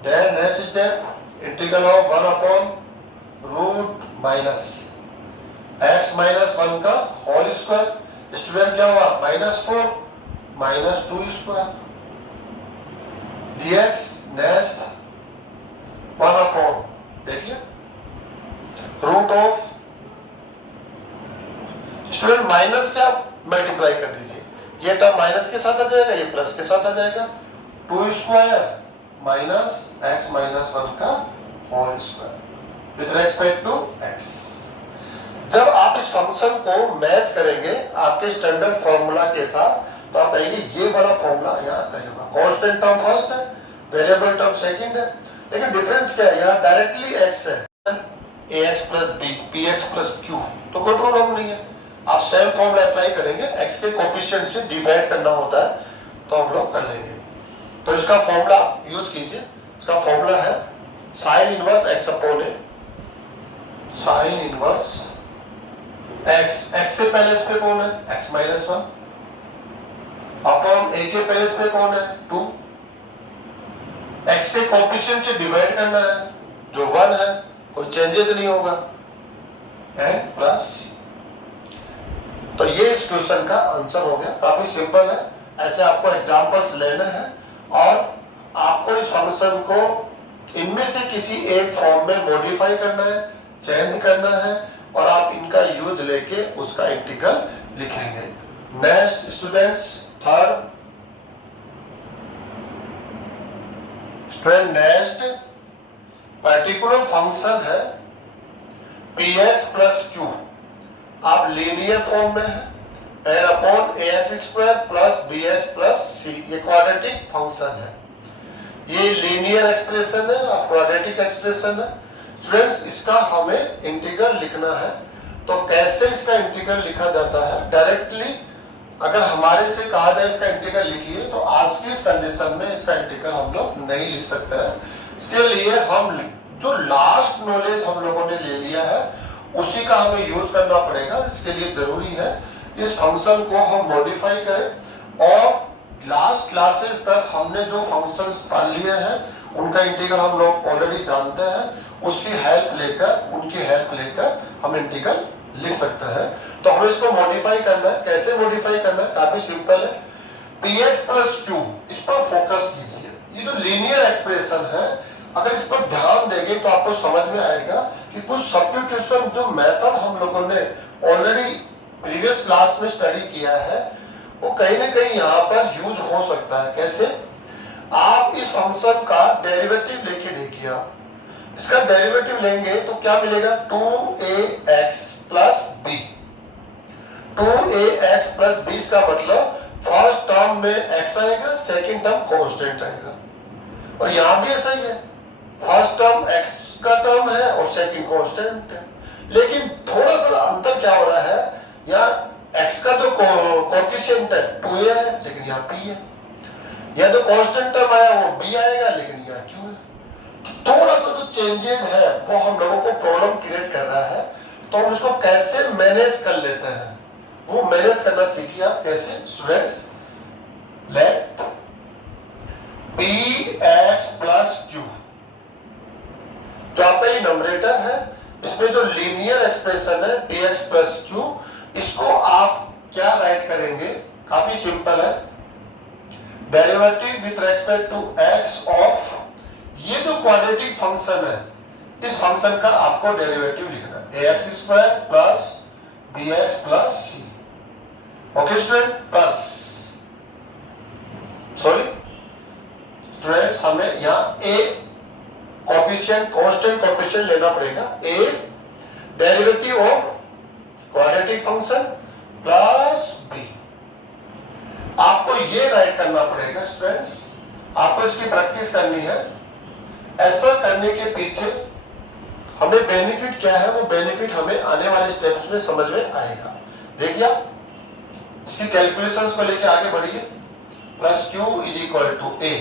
then next step integral of 1 upon root minus x minus 1 का होल स्क्वायर। स्टूडेंट क्या हुआ, -4 minus 2 square dx, next 1 upon, देखिए रूट ऑफ, स्टूडेंट माइनस से आप मल्टीप्लाई कर दीजिए, ये टर्म माइनस के साथ आ जाएगा, ये प्लस के साथ आ जाएगा, 2 स्क्वायर माइनस x माइनस 1 का whole square with respect to x। जब आप इस फंक्शन को मैच करेंगे आपके स्टैंडर्ड फॉर्मूला के साथ तो आप कहेंगे ये वाला फॉर्मूला यहाँ रहेगा। कांस्टेंट टर्म फर्स्ट है, वेरिएबल टर्म सेकंड है, लेकिन डिफरेंस क्या है, यहाँ डायरेक्टली x है, ax plus b, px plus q, तो कोई प्रॉब्लम नहीं है। आप सेम फॉर्मूला अप्लाई करेंगे, x के कोफिशिएंट से डिवाइड करना होता है तो हम लोग कर लेंगे। तो इसका फॉर्मूला यूज कीजिए, इसका फॉर्मूला है sine inverse x upon a, sine inverse x के पहले पे कौन है, x माइनस 1 अपॉन a के पहले पे कौन है 2, x के कोफिशिएंट से डिवाइड करना है जो 1 है, कोई चेंजेस नहीं होगा, एंड प्लस। तो ये इस क्वेश्चन का आंसर हो गया, काफी सिंपल है। ऐसे आपको एग्जांपल्स लेने हैं और आपको इस फंक्शन को इनमें से किसी एक फॉर्म में मॉडिफाई करना है, चेंज करना है और आप इनका यूज लेके उसका इंटीग्रल लिखेंगे। Next students, third student, next particular function है px प्लस q, आप लीनियर फॉर्म में है n upon ax square plus bx plus c, ये क्वाड्रेटिक फंक्शन है, ये लीनियर एक्सप्रेशन है और क्वाड्रेटिक एक्सप्रेशन है। स्टूडेंट्स, इसका हमें इंटीग्रल लिखना है, तो कैसे इसका इंटीग्रल लिखा जाता है, डायरेक्टली अगर हमारे से कहा जाए इसका इंटीग्रल लिखिए तो आज की इस कंडीशन में इसका इंटीग्रल हम लोग नहीं लिख सकते हैं। इसके लिए हम जो लास्ट नॉलेज हम लोगों ने ले लिया है उसी का हमें यूज करना पड़ेगा। इसके लिए जरूरी है इस फंक्शन को हम मॉडिफाई करें और लास्ट क्लासेस तक हमने जो फंक्शंस पढ़ लिए हैं उनका इंटीग्रल हम लोग ऑलरेडी जानते हैं, उसकी हेल्प लेकर, उनकी हेल्प लेकर हम इंटीग्रल लिख सकते हैं। तो हमें इसको मॉडिफाई करना है। कैसे मॉडिफाई करना है? काफी सिंपल है। px प्लस क्यू, इस पर फोकस कीजिए। ये जो लीनियर एक्सप्रेशन है, अगर इस पर ध्यान देंगे तो आपको समझ में आएगा कि कुछ सब्स्टिट्यूशन जो मेथड हम लोगों ने ऑलरेडी प्रीवियस क्लास में स्टडी किया है, वो कहीं ना कहीं यहाँ पर यूज हो सकता है। कैसे? आप इस फंक्शन का डेरिवेटिव लेके देखिए। आप इसका डेरिवेटिव लेंगे तो क्या मिलेगा? 2ax plus B. 2ax plus B का मतलब फर्स्ट टर्म में x आएगा, सेकेंड टर्म कांस्टेंट आएगा। और यहां भी ऐसा ही है, फर्स्ट टर्म x का टर्म है और सेकेंड कांस्टेंट है। लेकिन थोड़ा सा अंतर क्या हो रहा है, यहाँ x का जो कोएफिशिएंट है 2a है, लेकिन यहाँ p है। यह जो कांस्टेंट टर्म आया वो b आएगा, लेकिन यहाँ q है। थोड़ा सा जो चेंजेस है वो हम लोगों को प्रॉब्लम क्रिएट कर रहा है। तो हम इसको कैसे मैनेज कर लेते हैं, वो मैनेज करना सीखिए आप। कैसे students? Let px plus q, जो आपका ये नंबरेटर है, इसमें जो लीनियर एक्सप्रेशन है px प्लस q, इसको आप क्या राइट करेंगे? काफी सिंपल है। Derivative with respect to x of ये जो क्वाड्रेटिक फंक्शन है, इस फंक्शन का आपको डेरिवेटिव लिखना है। ax square plus bx plus c। Okay student? Plus sorry students, हमें यहाँ a कोएफिशिएंट, कांस्टेंट कोएफिशिएंट लेना पड़ेगा। a derivative of quadratic function plus b, आपको ये राइट करना पड़ेगा स्टूडेंट्स। आपको इसकी प्रैक्टिस करनी है। ऐसा करने के पीछे हमें बेनिफिट क्या है, वो बेनिफिट हमें आने वाले स्टेप्स में समझ में आएगा। देखिए आप इसकी कैलकुलेशंस को लेके आगे बढ़िए। Plus q is equal to a,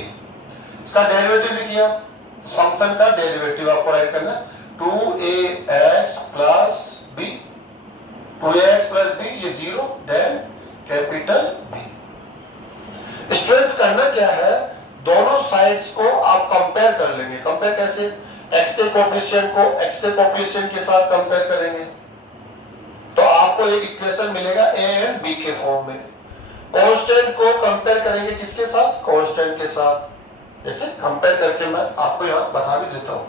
इसका डेरिवेटिव लिखिए। इस फंक्शन का डेरिवेटिव आपको राइट करना है 2ax plus b। 2ax plus b ये 0, देन कैपिटल B। स्टूडेंट्स करना क्या है, दोनों साइड्स को आप कंपेयर कर लेंगे। कंपेयर कैसे? x के कोएफिशिएंट को x के कोएफिशिएंट के साथ कंपेयर करेंगे तो आपको एक इक्वेशन मिलेगा a एंड b के फॉर्म में। कांस्टेंट को कंपेयर करेंगे किसके साथ? कांस्टेंट के साथ। जैसे कंपेयर करके मैं आपको यहाँ बता भी देता हूँ।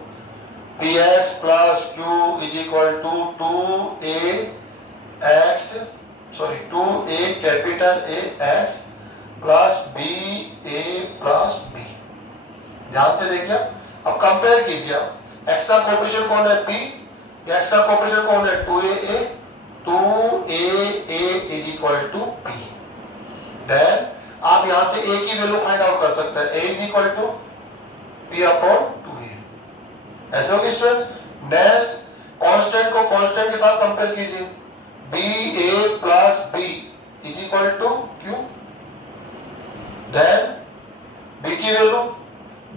px plus q is equal to 2a capital A x plus b a plus b। ध्यान से देखिए, अब कंपेयर कीजिए। x का कोएफिशिएंट कौन है? p। x का कोएफिशिएंट कौन है? 2a। 2a is equal to p। Then आप यहां से a की वैल्यू फाइंड आउट कर सकते हैं। a is equal to p upon 2a। ऐसे होगी स्टूडेंट। नेक्स्ट, कांस्टेंट को कांस्टेंट के साथ कंपेयर कीजिए। ba plus b is equal to q। Then b की value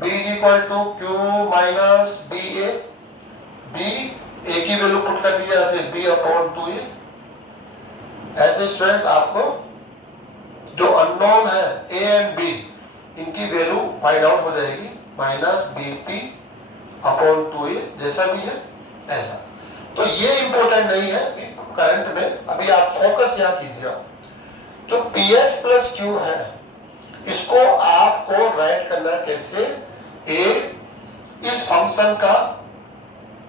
b is equal to q minus ba। b a की वैल्यू पुट कर दीजिए ऐसे b अपॉन 2a। ऐसे स्टूडेंट्स आपको जो अननोन है a एंड b, इनकी वैल्यू फाइंड आउट हो जाएगी। माइनस bp अपॉन 2a, जैसा भी है ऐसा। तो ये इंपॉर्टेंट नहीं है करंट में। अभी आप फोकस यहाँ कीजिए। जो px प्लस q है, इसको आपको राइट करना कैसे? a इस फंक्शन का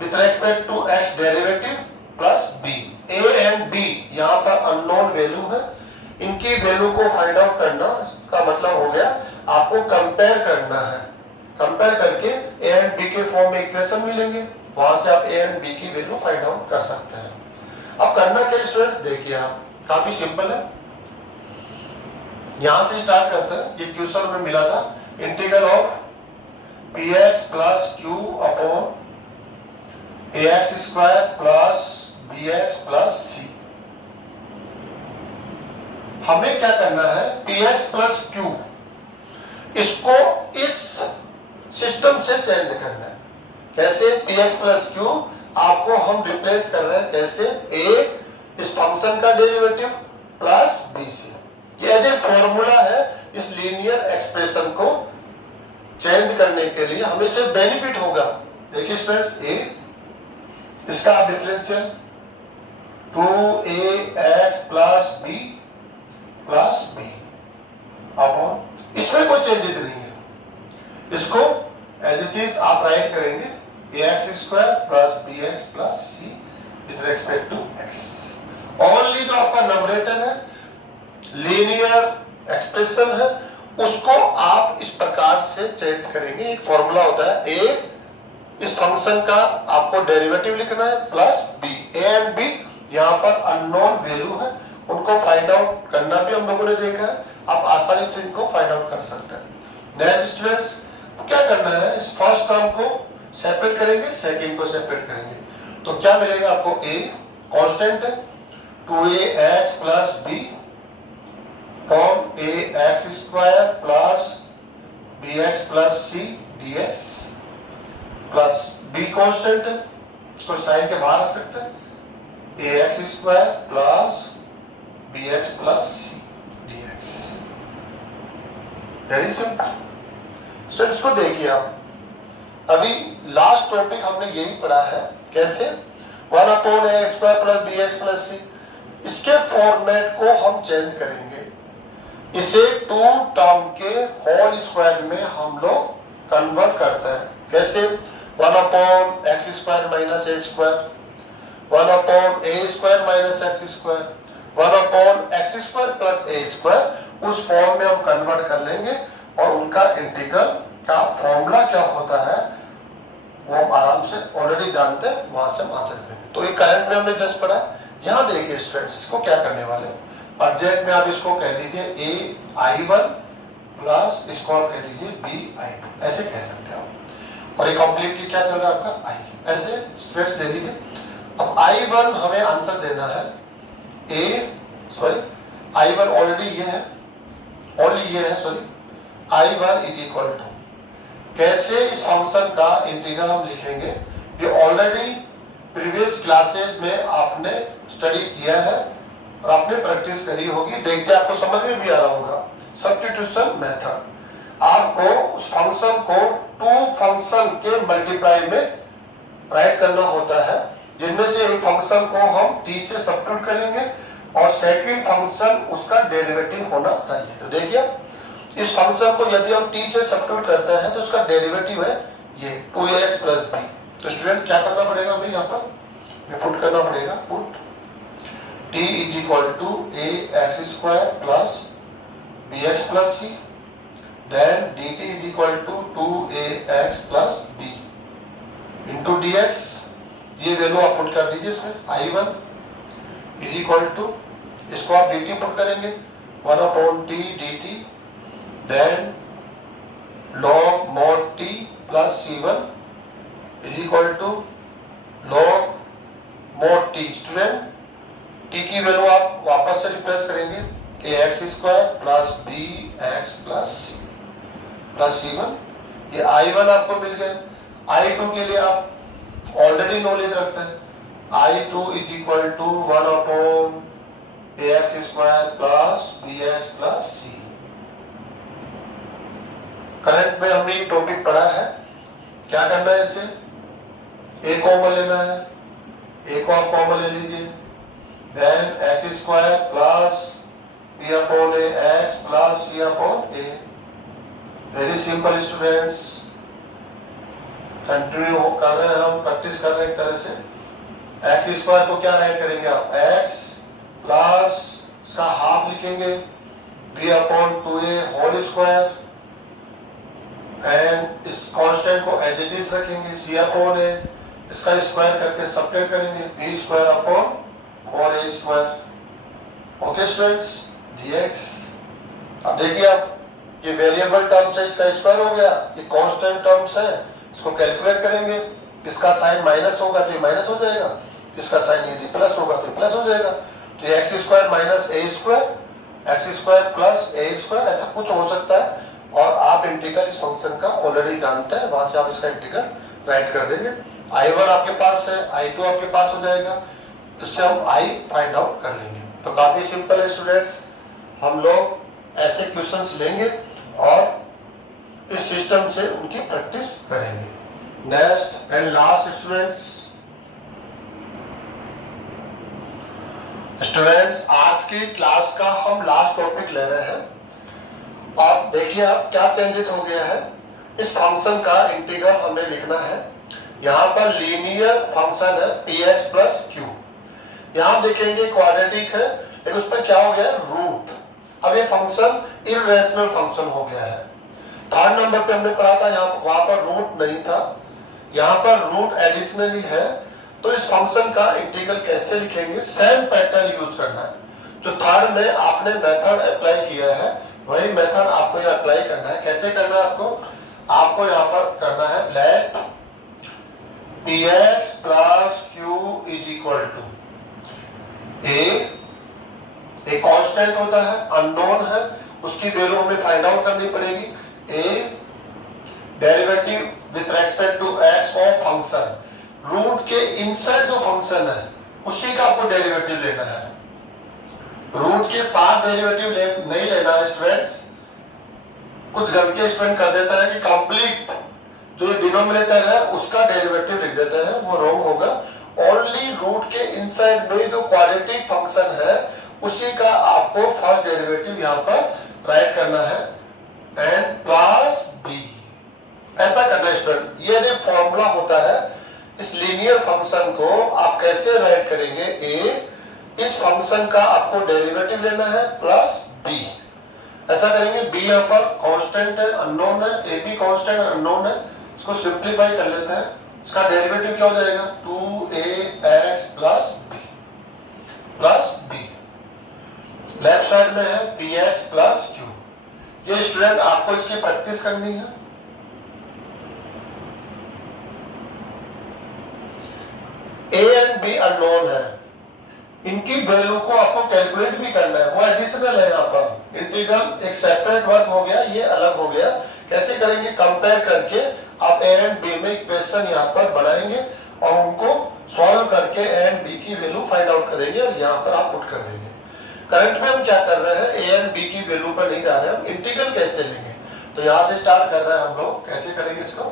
with respect to x derivative plus b। a and b यहाँ पर अननोन वैल्यू है, इनकी वैल्यू को फाइंड आउट करना का मतलब हो गया आपको कंपेयर करना है। कंपेयर करके a एंड b के फॉर्म में इक्वेशन मिलेंगे, वहां से आप a एंड b की वैल्यू फाइंड आउट कर सकते हैं। अब करना क्या स्टूडेंट्स? देखिए आप, काफी सिंपल है। यहां से स्टार्ट करते हैं। ये क्वेश्चन में मिला था, integral of px plus q upon ax square plus bx plus c। हमें क्या करना है? px प्लस q, इसको इस सिस्टम से चेंज करना है। कैसे? px प्लस q आपको हम रिप्लेस कर रहे हैं कैसे? a इस फंक्शन का डेरिवेटिव प्लस b से। ये एज ए फॉर्मूला है इस लीनियर एक्सप्रेशन को चेंज करने के लिए, हमें से बेनिफिट होगा। देखिए स्टूडेंट्स, a इसका आप differential 2ax plus b upon, इसमें कोई चेंजेस नहीं है, इसको एज इट इज आप राइट करेंगे ax square plus bx plus c with respect to x। Only जो आपका नंबरेटर है, लीनियर एक्सप्रेशन है, उसको आप इस प्रकार से चेंज करेंगे। एक फॉर्मूला होता है a, इस फंक्शन का आपको डेरिवेटिव लिखना है, plus b, a and b यहाँ पर अननोन वैल्यू है, उनको फाइंड आउट करना भी हम लोगों ने देखा है, आप आसानी से इनको फाइंड आउट कर सकते हैं। नेक्स्ट स्टूडेंट्स, क्या करना है, इस फर्स्ट टर्म को सेपरेट करेंगे, सेकंड को सेपरेट करेंगे, तो क्या मिलेगा आपको, a कांस्टेंट है, 2ax plus b upon ax square plus bx plus c dx plus b constant है, इसको साइन के बाहर रख सकते हैं, ax square plus bx plus c dx। Very simple. So इसको देखिए आप, अभी लास्ट टॉपिक हमने यही पढ़ा है, कैसे 1 upon a square plus b x plus c, इसके फॉर्मेट को हम चेंज करेंगे, इसे 2 टर्म के होल स्क्वायर में हम लोग कन्वर्ट करते हैं। कैसे, 1 upon x square minus a square, 1 upon a square minus x square, 1 upon x square plus a square, उस फॉर्म में हम कन्वर्ट कर लेंगे और उनका इंटीग्रल का फॉर्मूला क्या होता है वो आराम से ऑलरेडी जानते हैं, वहां से हम आंसर देंगे। तो ये करंट में हमने जस्ट पढ़ा। यहाँ देखिए स्टूडेंट्स, इसको क्या करने वाले हैं, ऑब्जेक्ट में आप इसको कह दीजिए ai1 प्लस इसको आप कह दीजिए bi2, ऐसे कह सकते हैं आप। और ये कॉम्प्लीटली क्या चल रहा है आपका i, ऐसे स्टूडेंट्स दे दीजिए। अब i1 हमें आंसर देना है i1 ऑलरेडी ये है, ओनली ये है, sorry, i1 is equal to, कैसे इस फंक्शन का इंटीग्रल हम लिखेंगे, ये ऑलरेडी प्रीवियस क्लासेज में आपने स्टडी किया है और आपने प्रैक्टिस करी होगी, देखते आपको समझ में भी आ रहा होगा। सब्स्टिट्यूशन मेथड, आपको उस फंक्शन को 2 फंक्शन के मल्टीप्लाई में राइट करना होता है, जिनमें से एक फंक्शन को हम t से सब्स्टिट्यूट करेंगे और सेकंड फंक्शन उसका डेरिवेटिव होना चाहिए। तो देखिए, इस फंक्शन को यदि हम t से सब्स्टिट्यूट करते हैं तो उसका डेरिवेटिव है ये 2ax प्लस b। तो स्टूडेंट क्या करना पड़ेगा, हमें यहाँ पर पुट करना पड़ेगा, put t is equal to ax square plus bx plus c, then dt is equal to 2ax plus b into dx, ये वैल्यू आप पुट कर दीजिए इसमें, i1 इज इक्वल टू, इसको आप dt पुट करेंगे 1 upon t dt, then log mod t plus c1 is equal to log mod t। Student, t की वैल्यू आप वापस से रिप्लेस करेंगे, ax square plus bx plus c1, ये i1 आपको मिल गया। i2 के लिए आप ऑलरेडी नॉलेज रखते हैं, i2 is equal to 1 upon ax square plus bx plus c। Current में हमने ये टॉपिक पढ़ा है, क्या करना है, इससे a कॉमन लेना है, a को आप कॉमन ले लीजिए, then x square plus b upon a x plus c upon a। Very simple students, continue कर रहे हैं हम, प्रैक्टिस कर रहे हैं एक तरह से। एक्स स्क्वायर को क्या राइट करेंगे आप, x प्लस इसका हाफ लिखेंगे b upon 2a whole square, and इस कांस्टेंट को एज इट इज रखेंगे, c अपॉन a, इसका स्क्वायर करके सब्ट्रैक्ट करेंगे, b square upon 4a square. Okay students, dx। अब देखिए आप, ये वेरिएबल टर्म्स है, इसका स्क्वायर हो गया, ये कांस्टेंट टर्म्स है, इसको कैलकुलेट करेंगे, इसका साइन माइनस होगा तो ये माइनस हो जाएगा, इसका साइन यदि प्लस होगा तो प्लस हो जाएगा। तो ये x square minus a square, x square plus a square, ऐसा कुछ हो सकता है। और आप इंटीग्रल इस फंक्शन का ऑलरेडी जानते हैं, वहां से आप इसका इंटीग्रल राइट कर देंगे। i1 आपके पास है, i2 आपके पास हो जाएगा, इससे हम i फाइंड आउट कर लेंगे। तो काफी सिंपल है स्टूडेंट्स, हम लोग ऐसे क्वेश्चंस लेंगे और इस सिस्टम से उनकी प्रैक्टिस करेंगे। Next and last students, students, आज की क्लास का हम लास्ट टॉपिक ले रहे हैं और देखिए आप क्या चेंजेस हो गया है। इस फंक्शन का इंटीग्रल हमें लिखना है। यहाँ पर लीनियर फंक्शन है px प्लस क्यू। यहाँ देखेंगे क्वाड्रेटिक है, लेकिन उस पर क्या हो गया, रूट। अब ये फंक्शन इर्रेशनल फंक्शन हो गया है। थर्ड नंबर पे हमने पढ़ा था, यहाँ वहां पर रूट नहीं था, यहाँ पर रूट एडिशनली है। तो इस फंक्शन का इंटीग्रल कैसे लिखेंगे, सेम पैटर्न यूज करना है। जो थर्ड में आपने मेथड अप्लाई किया है वही मेथड आपको यहाँ अप्लाई करना है। कैसे करना है आपको यहाँ पर करना है, let px plus q is equal to a constant होता है, अननोन है, उसकी वैल्यू हमें फाइंड आउट करनी पड़ेगी। A derivative with respect to x of function, root के इनसाइड जो फंक्शन है उसी का आपको डेरिवेटिव लेना है। रूट के साथ डेरिवेटिव नहीं लेना है स्टूडेंट्स। कुछ गलती स्टूडेंट कर देता है कि कंप्लीट जो डिनोमिनेटर है उसका डेरिवेटिव लिख देते हैं, वो रॉन्ग होगा। ओनली रूट के इनसाइड में जो क्वाड्रेटिक फंक्शन है उसी का आपको फर्स्ट डेरिवेटिव यहाँ पर राइट करना है, एन प्लस बी। ऐसा करना है स्टूडेंट। ये जो फॉर्मूला होता है, इस लीनियर फंक्शन को आप कैसे राइट करेंगे, ए, इस फंक्शन का आपको डेरिवेटिव लेना है प्लस बी। ऐसा करेंगे, बी यहाँ पर कांस्टेंट है, अननोन है, ए बी कांस्टेंट अननोन है, इसको सिंप्लीफाई कर लेते हैं। इसका डेरिवेटिव क्या हो जाएगा, 2ax plus B. Left side में है px प्लस q। ये स्टूडेंट आपको इसकी प्रैक्टिस करनी है। a एंड b अननोन है, इनकी वैल्यू को आपको कैलकुलेट भी करना है, वो एडिशनल है। यहाँ पर इंटीग्रल एक सेपरेट वर्क हो गया, ये अलग हो गया। कैसे करेंगे, कंपेयर करके आप a एंड b में इक्वेशन यहाँ पर बनाएंगे और उनको सॉल्व करके a एंड b की वैल्यू फाइंड आउट करेंगे और यहाँ पर आप पुट कर देंगे। करंट में हम क्या कर रहे हैं, a एंड b की वैल्यू पर नहीं जा रहे हैं, हम इंटीग्रल कैसे लेंगे। तो यहाँ से स्टार्ट कर रहे हैं हम लोग। कैसे करेंगे इसको,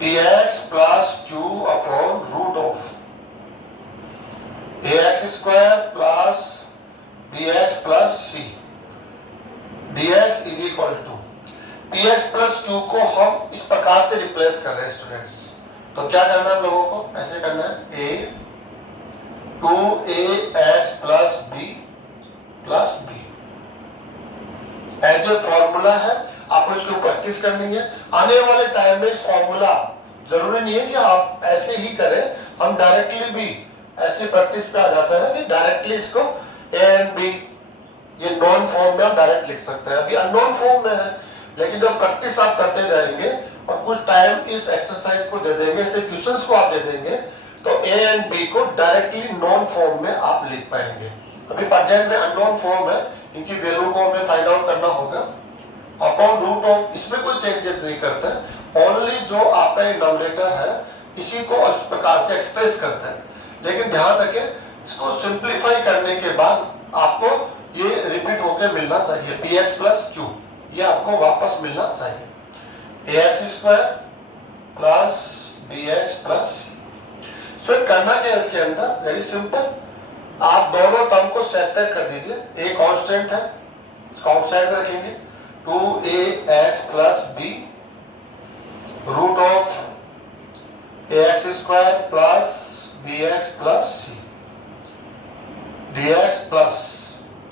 px plus q upon root of ax square plus bx plus c dx is equal to px plus q को हम इस प्रकार से रिप्लेस कर रहे हैं स्टूडेंट्स। तो क्या करना है हम लोगों को, ऐसे करना है, a 2ax plus b plus b as a formula है। आपको इसको प्रैक्टिस करनी है। आने वाले टाइम में फॉर्मूला जरूरी नहीं है कि आप ऐसे ही करें, हम डायरेक्टली भी ऐसे प्रैक्टिस पे आ जाता है कि डायरेक्टली इसको ए एंड बी ये नॉन फॉर्म में आप डायरेक्ट लिख सकते हैं। अभी अननोन फॉर्म में है, लेकिन जब प्रैक्टिस आप करते जाएंगे और कुछ टाइम इस एक्सरसाइज को दे देंगे, इसे क्वेश्चंस को आप दे देंगे, तो ए एंड बी को डायरेक्टली नॉन फॉर्म में आप लिख पाएंगे। अभी प्रेजेंट में अननोन फॉर्म है, इनकी वैल्यू को हमें फाइंड आउट करना होगा अपॉन रूट ऑफ। इसमें कोई चेंजेस नहीं करते, ओनली जो आपका डिनोमिनेटर है इसी को इस प्रकार से एक्सप्रेस करते हैं। लेकिन ध्यान रखें, इसको सिंप्लीफाई करने के बाद आपको ये रिपीट होकर मिलना चाहिए, px प्लस q, ये आपको वापस मिलना चाहिए, ax square plus bx plus c। सो करना क्या है इसके अंदर, वेरी सिंपल, आप दोनों टर्म को सेपरेट कर दीजिए। a कांस्टेंट है, आउटसाइड में रखेंगे, 2ax plus b root of ax square plus bx plus c dx plus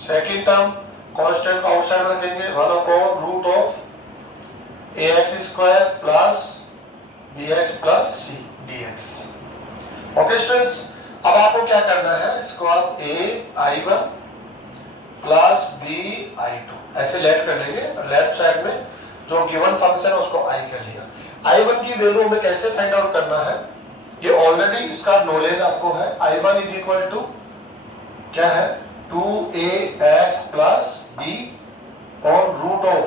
second term constant को आउटसाइड रखेंगे, 1 upon root of ax square plus bx plus c dx। Okay students, अब आपको क्या करना है, इसको आप ai1 प्लस bi2 ऐसे लेट कर लेंगे। लेफ्ट साइड में जो गिवन फंक्शन है उसको i कर लिया। i1 की वैल्यू हमें कैसे फाइंड आउट करना है, ये ऑलरेडी इसका नॉलेज आपको है। i1 इज इक्वल टू क्या है, 2ax plus b on root of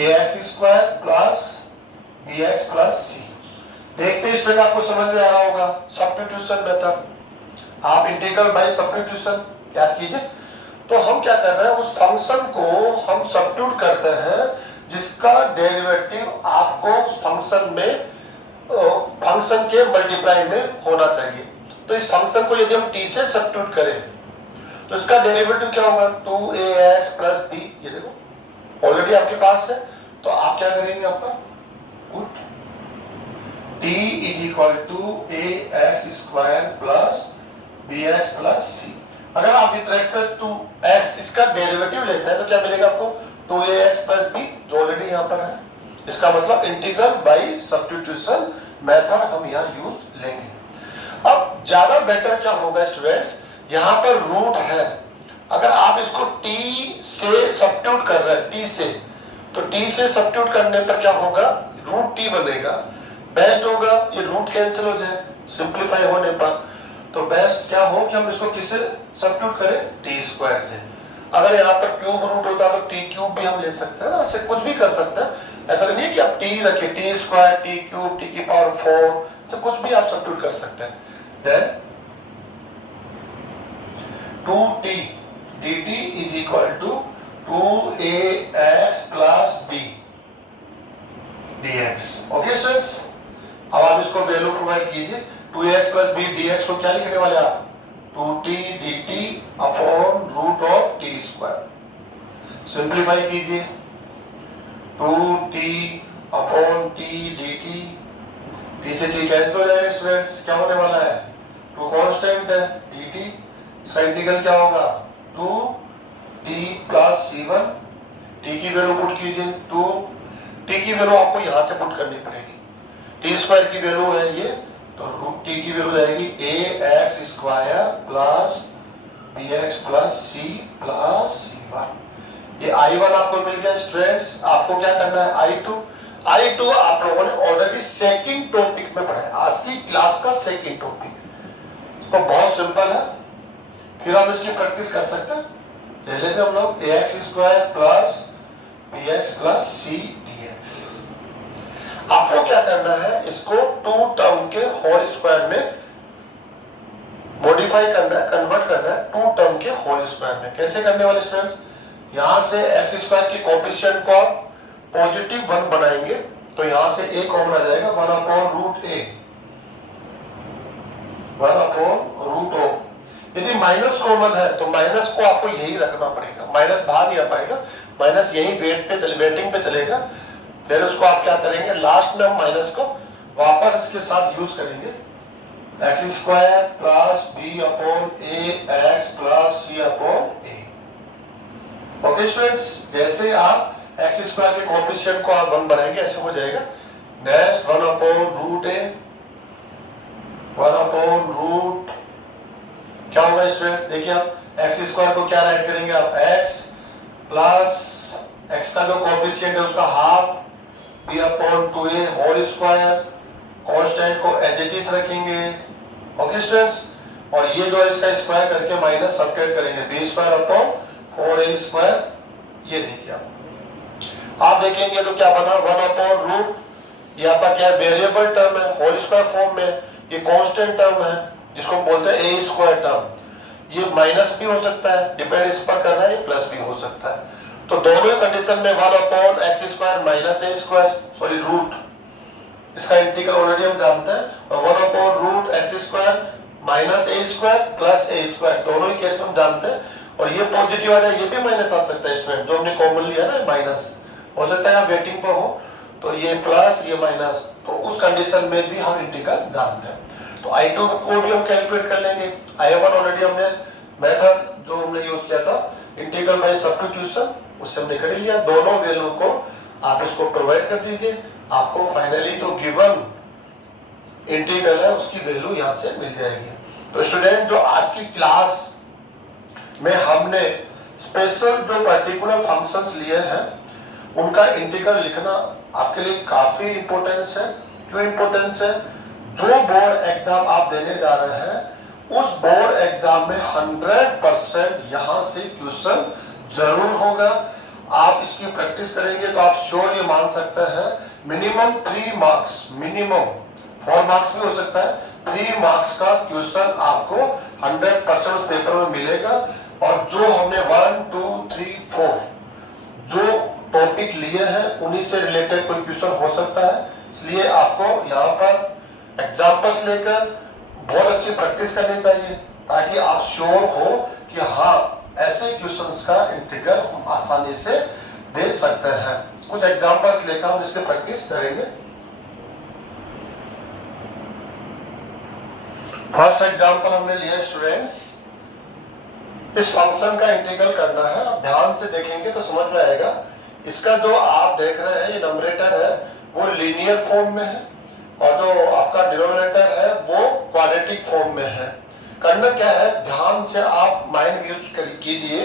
ax square plus bx plus c। देखते स्टूडेंट आपको समझ में आ रहा होगा, सब्स्टिट्यूशन मेथड, आप इंटीग्रल बाय सब्स्टिट्यूशन याद कीजिए। तो हम क्या कर रहे हैं, उस फंक्शन को हम सब्स्टिट्यूट करते हैं जिसका डेरिवेटिव आपको फंक्शन में फंक्शन के मल्टीप्लाई में होना चाहिए। तो इस फंक्शन को यदि हम t से सब्स्टिट्यूट करें तो इसका डेरिवेटिव क्या होगा 2ax प्लस b। ये देखो ऑलरेडी आपके पास है, तो आप क्या करेंगे, आपका put t is equal to ax square plus bx plus c। अगर आप विद रेस्पेक्ट टू x इसका डेरिवेटिव लेते हैं तो क्या मिलेगा आपको 2ax प्लस b, जो ऑलरेडी यहाँ पर है। इसका मतलब इंटीग्रल बाय सब्स्टिट्यूशन मेथड हम यहाँ यूज लेंगे। अब ज्यादा बेटर क्या होगा स्टूडेंट्स, यहाँ पर रूट है, अगर आप इसको t से सब्स्टिट्यूट कर रहे हैं t से, तो t से सब्स्टिट्यूट करने पर क्या होगा, रूट t बनेगा। बेस्ट होगा ये रूट कैंसिल हो जाए सिंप्लीफाई होने पर, तो बेस्ट क्या हो कि हम इसको किससे सब्स्टिट्यूट करें, टी स्क्वायर से। अगर यहाँ पर क्यूब रूट होता तो टी क्यूब भी हम ले सकते हैं ना, इससे कुछ भी कर सकते हैं। ऐसा नहीं है कि आप टी रखे, t square, t cube, t की पावर 4 से कुछ भी आप सब्स्टिट्यूट कर सकते हैं। Then 2t dt is equal to 2ax plus b dx। Okay students, अब आप इसको वैल्यू प्रोवाइड कीजिए। 2ax प्लस b dx को क्या लिखने वाले आप, 2t dt upon root of t square. Simplify कीजिए, 2t upon t dt, t से t कैंसिल हो जाएगा स्टूडेंट्स, क्या होने वाला है, 2 कांस्टेंट है dt, इसका इंटीग्रल क्या होगा 2t प्लस c1। t की वैल्यू पुट कीजिए, 2 t की वैल्यू आपको यहां से पुट करनी पड़ेगी, टी स्क्वायर की वैल्यू है ये, तो रूट टी की वैल्यू जाएगी ax square plus bx plus c plus c1। ये i1 आपको मिल गया स्टूडेंट्स। आपको क्या करना है, i2 आप लोगों ने ऑलरेडी सेकंड टॉपिक में पढ़ा है, आज की क्लास का सेकंड टॉपिक, तो बहुत सिंपल है, फिर हम इसकी प्रैक्टिस कर सकते हैं। ले लेते हम लोग ax square plus bx plus c dx। आपको क्या करना है, इसको 2 टर्म के होल स्क्वायर में मॉडिफाई करना है, कन्वर्ट करना है 2 टर्म के होल स्क्वायर में। कैसे करने वाले स्टूडेंट, यहां से एक्स स्क्वायर की कोएफिशिएंट को आप पॉजिटिव 1 बनाएंगे, तो यहां से a कॉमन आ जाएगा, 1 upon root a, 1 upon root o. यदि माइनस कॉमन है तो माइनस को आपको यही रखना पड़ेगा, माइनस बाहर नहीं आ पाएगा, माइनस यही वेटिंग पे चलेगा। फिर उसको आप क्या करेंगे, लास्ट में हम माइनस को वापस इसके साथ यूज करेंगे, x square plus b upon a x plus c upon a. Okay students, जैसे आप एक्स स्क्वायर के कोएफिशिएंट को आप 1 बनाएंगे ऐसे हो जाएगा। नेक्स्ट 1 अपॉन रूट ए, 1 अपॉन रूट, क्या होगा स्टूडेंट्स, देखिए आप एक्स स्क्वायर को क्या राइट करेंगे आप, एक्स प्लस एक्स का जो कोएफिशिएंट है उसका half b upon 2a whole square, constant को एज इट इज रखेंगे। ओके स्टूडेंट्स, और ये जो इसका स्क्वायर करके माइनस सब्ट्रैक्ट करेंगे, b square upon 4a square. ये देखिए आप देखेंगे तो क्या बना, 1 अपॉन रूट, ये आपका क्या वेरिएबल टर्म है होल स्क्वायर फॉर्म में, ये कांस्टेंट टर्म है जिसको हम बोलते हैं a स्क्वायर टर्म। ये माइनस भी हो सकता है, डिपेंड इस पर कर रहा है, ये प्लस भी हो सकता है। तो दोनों कंडीशन में 1 upon x square minus a square, sorry root, इसका इंटीग्रल ऑलरेडी हम जानते हैं, और 1 upon root x square minus a square plus a square, दोनों ही केस में हम जानते हैं। और ये पॉजिटिव आ रहा है, ये भी माइनस आ सकता है स्टूडेंट, जो हमने कॉमन लिया ना माइनस, हो सकता है आप वेटिंग पर हो तो ये प्लस ये माइनस, तो उस कंडीशन में भी हम इंटीग्रल जानते हैं। तो i2 को भी हम कैलकुलेट कर लेंगे, i1 ऑलरेडी हमने मेथड जो हमने यूज किया था इंटीग्रल बाय सब्स्टिट्यूशन, उससे हमने कर लिया। दोनों वैल्यू को आप इसको प्रोवाइड कर दीजिए, आपको फाइनली तो गिवन इंटीग्रल है उसकी वैल्यू यहां से मिल जाएगी। तो स्टूडेंट, जो आज की क्लास में हमने स्पेशल जो पर्टिकुलर फंक्शंस लिए हैं उनका इंटीग्रल लिखना आपके लिए काफी इंपॉर्टेंस है। क्यों इंपॉर्टेंस है, जो बोर्ड एग्जाम आप देने जा रहे हैं उस बोर्ड एग्जाम में 100% यहां से क्वेश्चन जरूर होगा। आप इसकी प्रैक्टिस करेंगे तो आप श्योर ये मान सकते हैं मिनिमम 3 मार्क्स, मिनिमम 4 मार्क्स भी हो सकता है, 3 मार्क्स का क्वेश्चन आपको 100% उस पेपर में मिलेगा। और जो हमने 1 2 3 4 जो टॉपिक लिए हैं उन्हीं से रिलेटेड कोई क्वेश्चन हो सकता है, इसलिए आपको यहाँ पर एग्जाम्पल्स लेकर बहुत अच्छी प्रैक्टिस करनी चाहिए ताकि आप श्योर हो कि हाँ ऐसे क्वेश्चंस का इंटीग्रल हम आसानी से दे सकते हैं। कुछ एग्जांपल्स लेकर हम इसकी प्रैक्टिस करेंगे। फर्स्ट एग्जांपल हमने लिया स्टूडेंट्स, इस फंक्शन का इंटीग्रल करना है। आप ध्यान से देखेंगे तो समझ में आएगा। इसका जो आप देख रहे हैं ये नंबरेटर है वो लीनियर फॉर्म में है और जो आपका डिनोमिनेटर है वो क्वाड्रेटिक फॉर्म में है। करना क्या है, ध्यान से आप माइंड यूज कीजिए।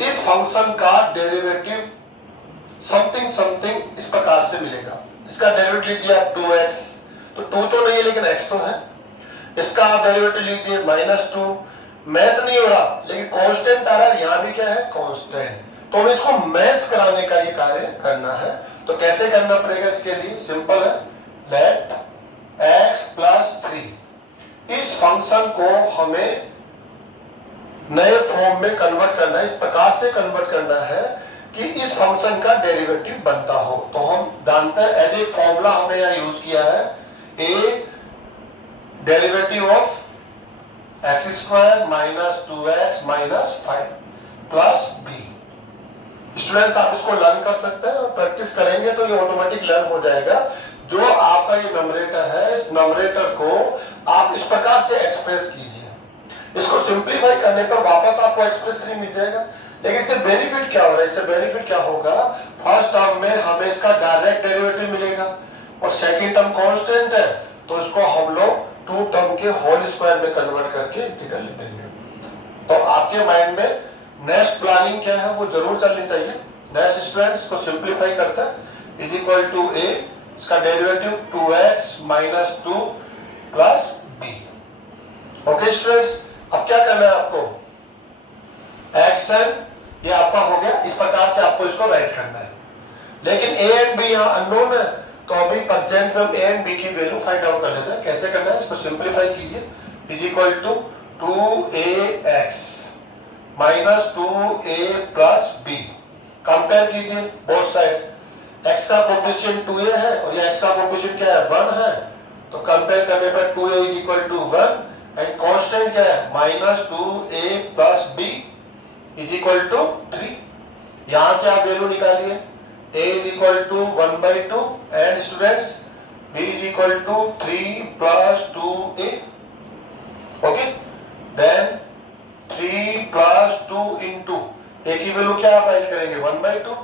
इस फंक्शन का डेरिवेटिव समथिंग समथिंग इस प्रकार से मिलेगा। इसका डेरिवेटिव लीजिए आप 2x, तो 2 तो नहीं है लेकिन x तो है। इसका आप डेरिवेटिव लीजिए -2, मैच नहीं हो रहा लेकिन कांस्टेंट आ रहा है, यहाँ भी क्या है कांस्टेंट, तो हमें इसको मैच कराने का ये कार्य करना है। तो कैसे करना पड़ेगा, इसके लिए सिंपल है, लेट x + 3 इस फंक्शन को हमें नए फॉर्म में कन्वर्ट करना है। इस प्रकार से कन्वर्ट करना है कि इस फंक्शन का डेरिवेटिव बनता हो। तो हम जानते हैं एज ए फॉर्मूला हमने यहाँ यूज किया है, a derivative of x² - 2x - 5 plus b। Students आप इसको लर्न कर सकते हैं और प्रैक्टिस करेंगे तो ये ऑटोमेटिक लर्न हो जाएगा। जो आपका ये नंबरेटर है, इस नंबरेटर को आप इस प्रकार से एक्सप्रेस कीजिए। इसको सिंप्लीफाई करने पर वापस आपको एक्सप्रेस 3 मिल जाएगा। लेकिन इससे बेनिफिट क्या हो रहा है, इससे बेनिफिट क्या होगा, फर्स्ट टर्म में हमें इसका डायरेक्ट डेरिवेटिव मिलेगा और सेकेंड टर्म कांस्टेंट है तो इसको हम लोग 2 टर्म के होल स्क्वायर में कन्वर्ट करके इंटीग्रल लिख देंगे। तो आपके माइंड में नेक्स्ट प्लानिंग क्या है वो जरूर चलनी चाहिए। नेक्स्ट स्टूडेंट्स को सिंप्लीफाई करते हैं, इज इक्वल टू a, इसका derivative 2x - 2 plus b। Okay students, अब क्या करना है आपको, एक्शन ये आपका हो गया। इस प्रकार से आपको इसको राइट करना है। लेकिन a एंड b यहाँ अननोन है तो अभी प्रेजेंट में हम a एंड b की वैल्यू फाइंड आउट कर लेते हैं। कैसे करना है, इसको सिंप्लीफाई कीजिए, is equal to 2ax - 2a plus b। Compare कीजिए बोथ साइड, x का कोएफिशिएंट 2a है और ये x का कोएफिशिएंट क्या है 1 है। तो कंपेयर करने पर 2a = 1 एंड कांस्टेंट क्या है -2a प्लस b = 3। यहां से आप वैल्यू निकालिए, a = 1/2 and students b = 3 + 2a। Okay, then 3 + 2 into a की वैल्यू क्या आप ऐड करेंगे 1/2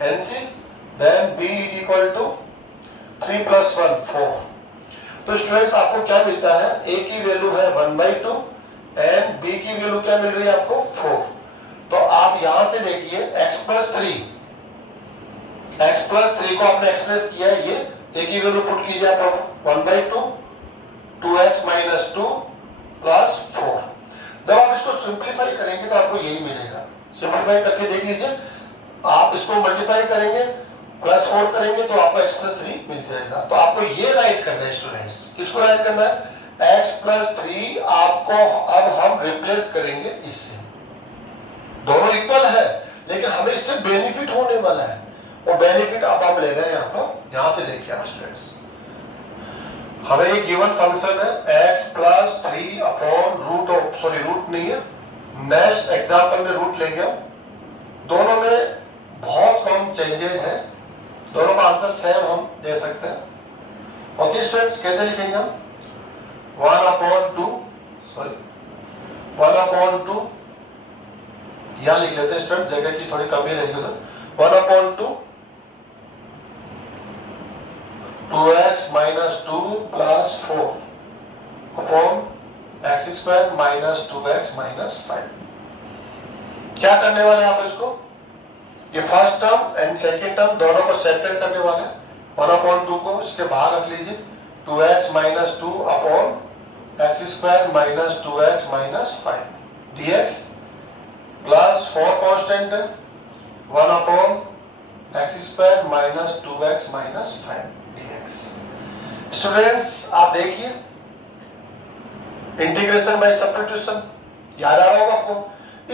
कैंसिल, देन b = 3 + 1 4। तो स्टूडेंट्स आपको क्या मिलता है, a की वैल्यू है 1/2 एंड b की वैल्यू क्या मिल रही है आपको 4। तो आप यहां से देखिए x + 3 को आपने एक्सप्रेस किया है, ये a की वैल्यू पुट कीजिए आप 1/2 2x - 2 प्लस 4। जब आप इसको सिंप्लीफाई करेंगे तो आपको यही मिलेगा। सिंप्लीफाई करके देख लीजिए, आप इसको मल्टीप्लाई करेंगे +4 करेंगे तो आपको x + 3 मिल जाएगा। तो आपको ये राइट करना है स्टूडेंट्स। किसको राइट करना है, x + 3 आपको अब हम रिप्लेस करेंगे इससे। दोनों इक्वल है लेकिन हमें इससे बेनिफिट होने वाला है और बेनिफिट अब हम ले रहे हैं यहाँ पर, यहां से देखिए आप स्टूडेंट्स। हमें एक गिवन फंक्शन है x + 3 अपॉन रूट नहीं है, नेक्स्ट एग्जांपल में रूट लेंगे हम। दोनों में बहुत कम चेंजेस हैं, दोनों का आंसर सेम हम दे सकते हैं। ओके स्टूडेंट्स, कैसे लिखेंगे हम 1/2 यहां लिख लेते हैं स्टूडेंट, जगह की थोड़ी कमी रहेगी उधर। 1/2 2x - 2 plus 4 upon x² - 2x - 5। क्या करने वाले हैं आप इसको, ये first term and second term दोनों को सेपरेट करने वाले हैं। 1/2 को इसके बाहर रख लीजिए, 2x - 2 upon x² - 2x - 5 dx plus 4 constant है 1/x² - 2x - 5 dx। स्टूडेंट्स आप देखिए, इंटीग्रेशन बाय सब्स्टिट्यूशन याद आ रहा होगा आपको।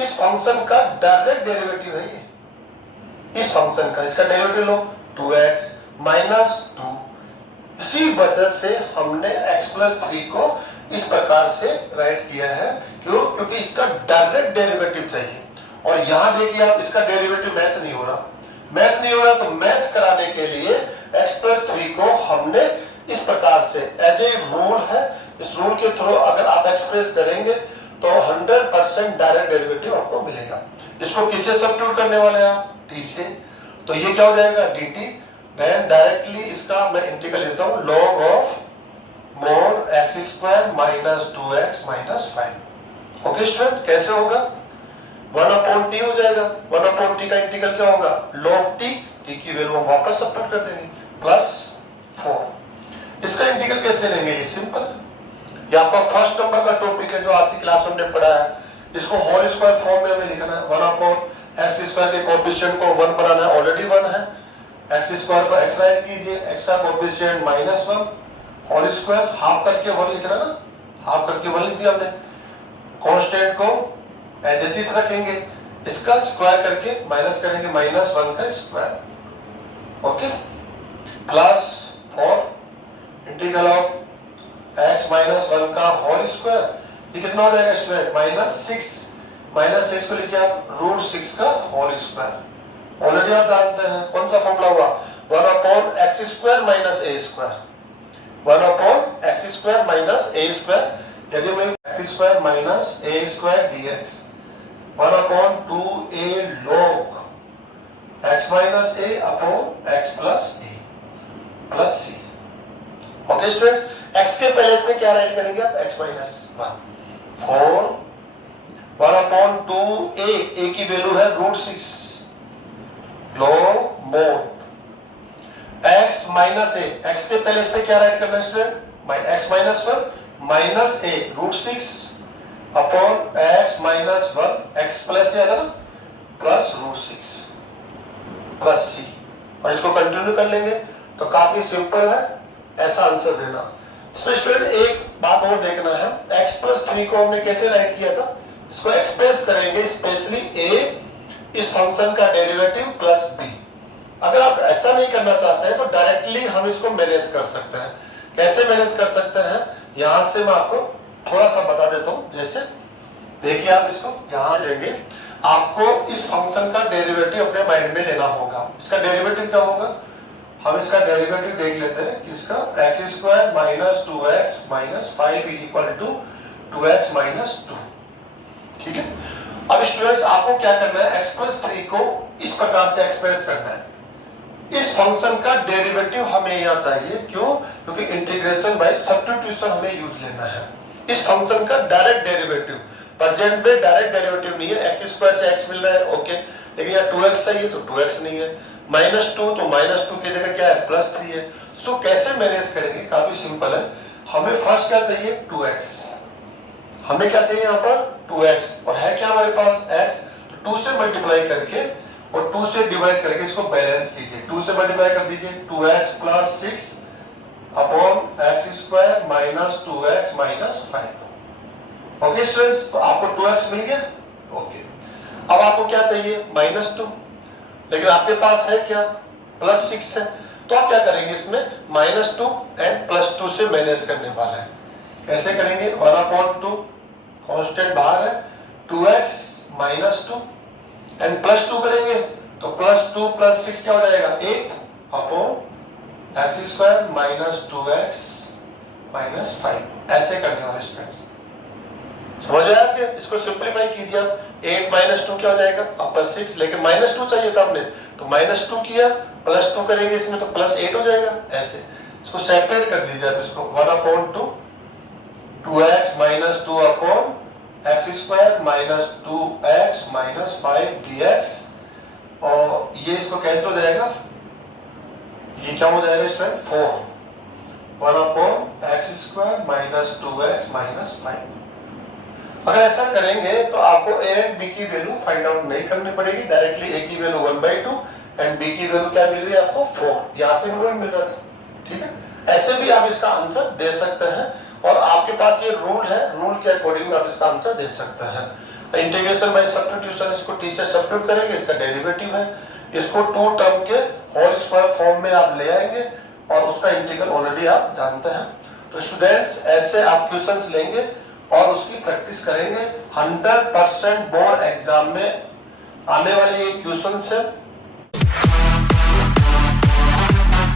इस फंक्शन का डायरेक्ट डेरिवेटिव है ये, इस फंक्शन का, इसका डेरिवेटिव लो 2x - 2। इसी वजह से हमने x + 3 को इस प्रकार से राइट किया है। क्यों? क्योंकि इसका डायरेक्ट डेरिवेटिव चाहिए और यहां देखिए आप इसका डेरिवेटिव मैच नहीं हो रहा, तो मैच कराने के लिए x प्लस 3 को हमने इस प्रकार से एज ए रूल है, इस रूल के थ्रू अगर आप एक्सप्रेस करेंगे तो 100% डायरेक्ट डेरिवेटिव आपको मिलेगा। इसको किससे सब्स्टिट्यूट करने वाले हैं आप? t से। तो ये क्या हो जाएगा? dt। देन डायरेक्टली इसका मैं इंटीग्रल लेता हूं log of mod x square minus 2x minus 5। Okay student, कैसे होगा? 1/t हो जाएगा। 1/t का इंटीग्रल क्या होगा? log t की वैल्यू हम वापस सब्स्टिट्यूट कर देंगे प्लस 4। इसका इंटीग्रल कैसे लेंगे? ये सिंपल है, ये आपका फर्स्ट नंबर का टॉपिक है जो आज की क्लास में हमने पढ़ा है। इसको होल स्क्वायर फॉर्म में हमें लिखना है। 1/x स्क्वायर के कोएफिशिएंट को 1 बनाना है, ऑलरेडी 1 है। x स्क्वायर को x राइट कीजिए, x का कोएफिशिएंट -1 होल स्क्वायर, हाफ करके 1 लिखना ना, हाफ करके 1 लिख दिया हमने। कांस्टेंट को एज इट इज रखेंगे, इसका स्क्वायर करके माइनस करेंगे -1 का square. Okay, plus 4 integral of x minus 1 का होल स्क्वायर, ये कितना हो जाएगा स्टूडेंट? -6 को लिखिए आप √6 का होल स्क्वायर। ऑलरेडी आप जानते हैं कौन सा फॉर्मूला हुआ? 1/x square minus a square, 1/x square minus a square. यदि मैं x square minus a square dx 1/2a log x minus a upon x plus a plus c। Okay students, x के पहले इसमें क्या राइट करेंगे आप? x माइनस 1 4 1/2a, a की वैल्यू है √6 log mod x minus a, x के पहले इसमें क्या राइट करना है student? x minus 1 minus a √6 upon x minus 1 x plus a plus √6 plus c, और इसको कंटिन्यू कर लेंगे तो काफी सिंपल है ऐसा आंसर देना। इसमें स्टूडेंट एक बात और देखना है, x प्लस 3 को हमने कैसे राइट किया था? इसको एक्सप्रेस करेंगे स्पेशली a इस फंक्शन का डेरिवेटिव प्लस b। अगर आप ऐसा नहीं करना चाहते हैं तो डायरेक्टली हम इसको मैनेज कर सकते हैं। कैसे मैनेज कर सकते हैं? यहां से मैं आपको थोड़ा सा बता देता हूं। जैसे देखिए आप इसको यहां लेंगे, आपको इस फंक्शन का डेरिवेटिव अपने माइंड में लेना होगा। इसका डेरिवेटिव क्या होगा? हम इसका डेरिवेटिव देख लेते हैं। किसका? x square minus 2x minus 5 equal to 2x minus 2। ठीक है, अब स्टूडेंट्स आपको क्या करना है? x प्लस 3 को इस प्रकार से एक्सप्रेस करना है। इस फंक्शन का डेरिवेटिव हमें यहाँ चाहिए। क्यों? क्योंकि इंटीग्रेशन बाय सब्स्टिट्यूशन हमें यूज लेना है। इस फंक्शन का डायरेक्ट डेरिवेटिव, प्रेजेंट में डायरेक्ट डेरिवेटिव नहीं है, x स्क्वायर से x मिल रहा है ओके, लेकिन यहाँ 2x चाहिए तो 2x नहीं है, -2 तो -2 की जगह क्या है? +3 है। सो कैसे मैनेज करेंगे? काफी सिंपल है। हमें फर्स्ट क्या चाहिए? 2x। हमें क्या चाहिए यहाँ पर? 2x, और है क्या हमारे पास? x। तो 2 से मल्टीप्लाई करके और 2 से डिवाइड करके इसको बैलेंस कीजिए। 2 से मल्टीप्लाई कर दीजिए, 2x plus 6 upon x square minus 2x minus 5। Okay students, तो आपको 2x मिल गया। ओके, अब आपको क्या चाहिए? -2, लेकिन आपके पास है क्या? +6 है। तो आप क्या करेंगे? इसमें -2 एंड +2 से मैनेज करने वाला है। कैसे करेंगे? 1/2 कांस्टेंट बाहर है, 2x माइनस 2 एंड +2 करेंगे तो +2 + 6 क्या हो जाएगा? 8 upon x square minus 2x minus 5। ऐसे करने वाले स्टूडेंट्स, समझ आया आपके? इसको सिंपलीफाई कीजिए आप। 8 - 2 क्या हो जाएगा? आपका 6, लेकिन -2 चाहिए था हमने तो -2 किया, +2 करेंगे इसमें तो +8 हो जाएगा। ऐसे इसको सेपरेट कर दीजिए आप। इसको 1/2 2x minus 2 upon x square minus 2x minus 5 dx, और ये इसको कैंसिल हो जाएगा। ये क्या हो जाएगा student? 4 1/x square minus 2x minus 5। अगर ऐसा करेंगे तो आपको a एंड b की वैल्यू फाइंड आउट नहीं करनी पड़ेगी। डायरेक्टली a की वैल्यू 1/2 एंड b की वैल्यू क्या मिल रही है आपको? 4। यहां से मिल रहा था। ठीक है, ऐसे भी आप इसका आंसर दे सकते हैं, और आपके पास ये रूल है, रूल के अकॉर्डिंग आप इसका आंसर दे सकते हैं। इंटीग्रेशन बाय सब्स्टिट्यूशन, इसको t से सब्स्टिट्यूट करेंगे, इसका डेरिवेटिव है, इसको 2 टर्म के होल स्क्वायर फॉर्म में आप ले आएंगे और उसका इंटीग्रल ऑलरेडी आप जानते हैं। तो स्टूडेंट्स ऐसे आप क्वेश्चंस लेंगे और उसकी प्रैक्टिस करेंगे। 100% बोर्ड एग्जाम में आने वाले ये क्वेश्चंस है।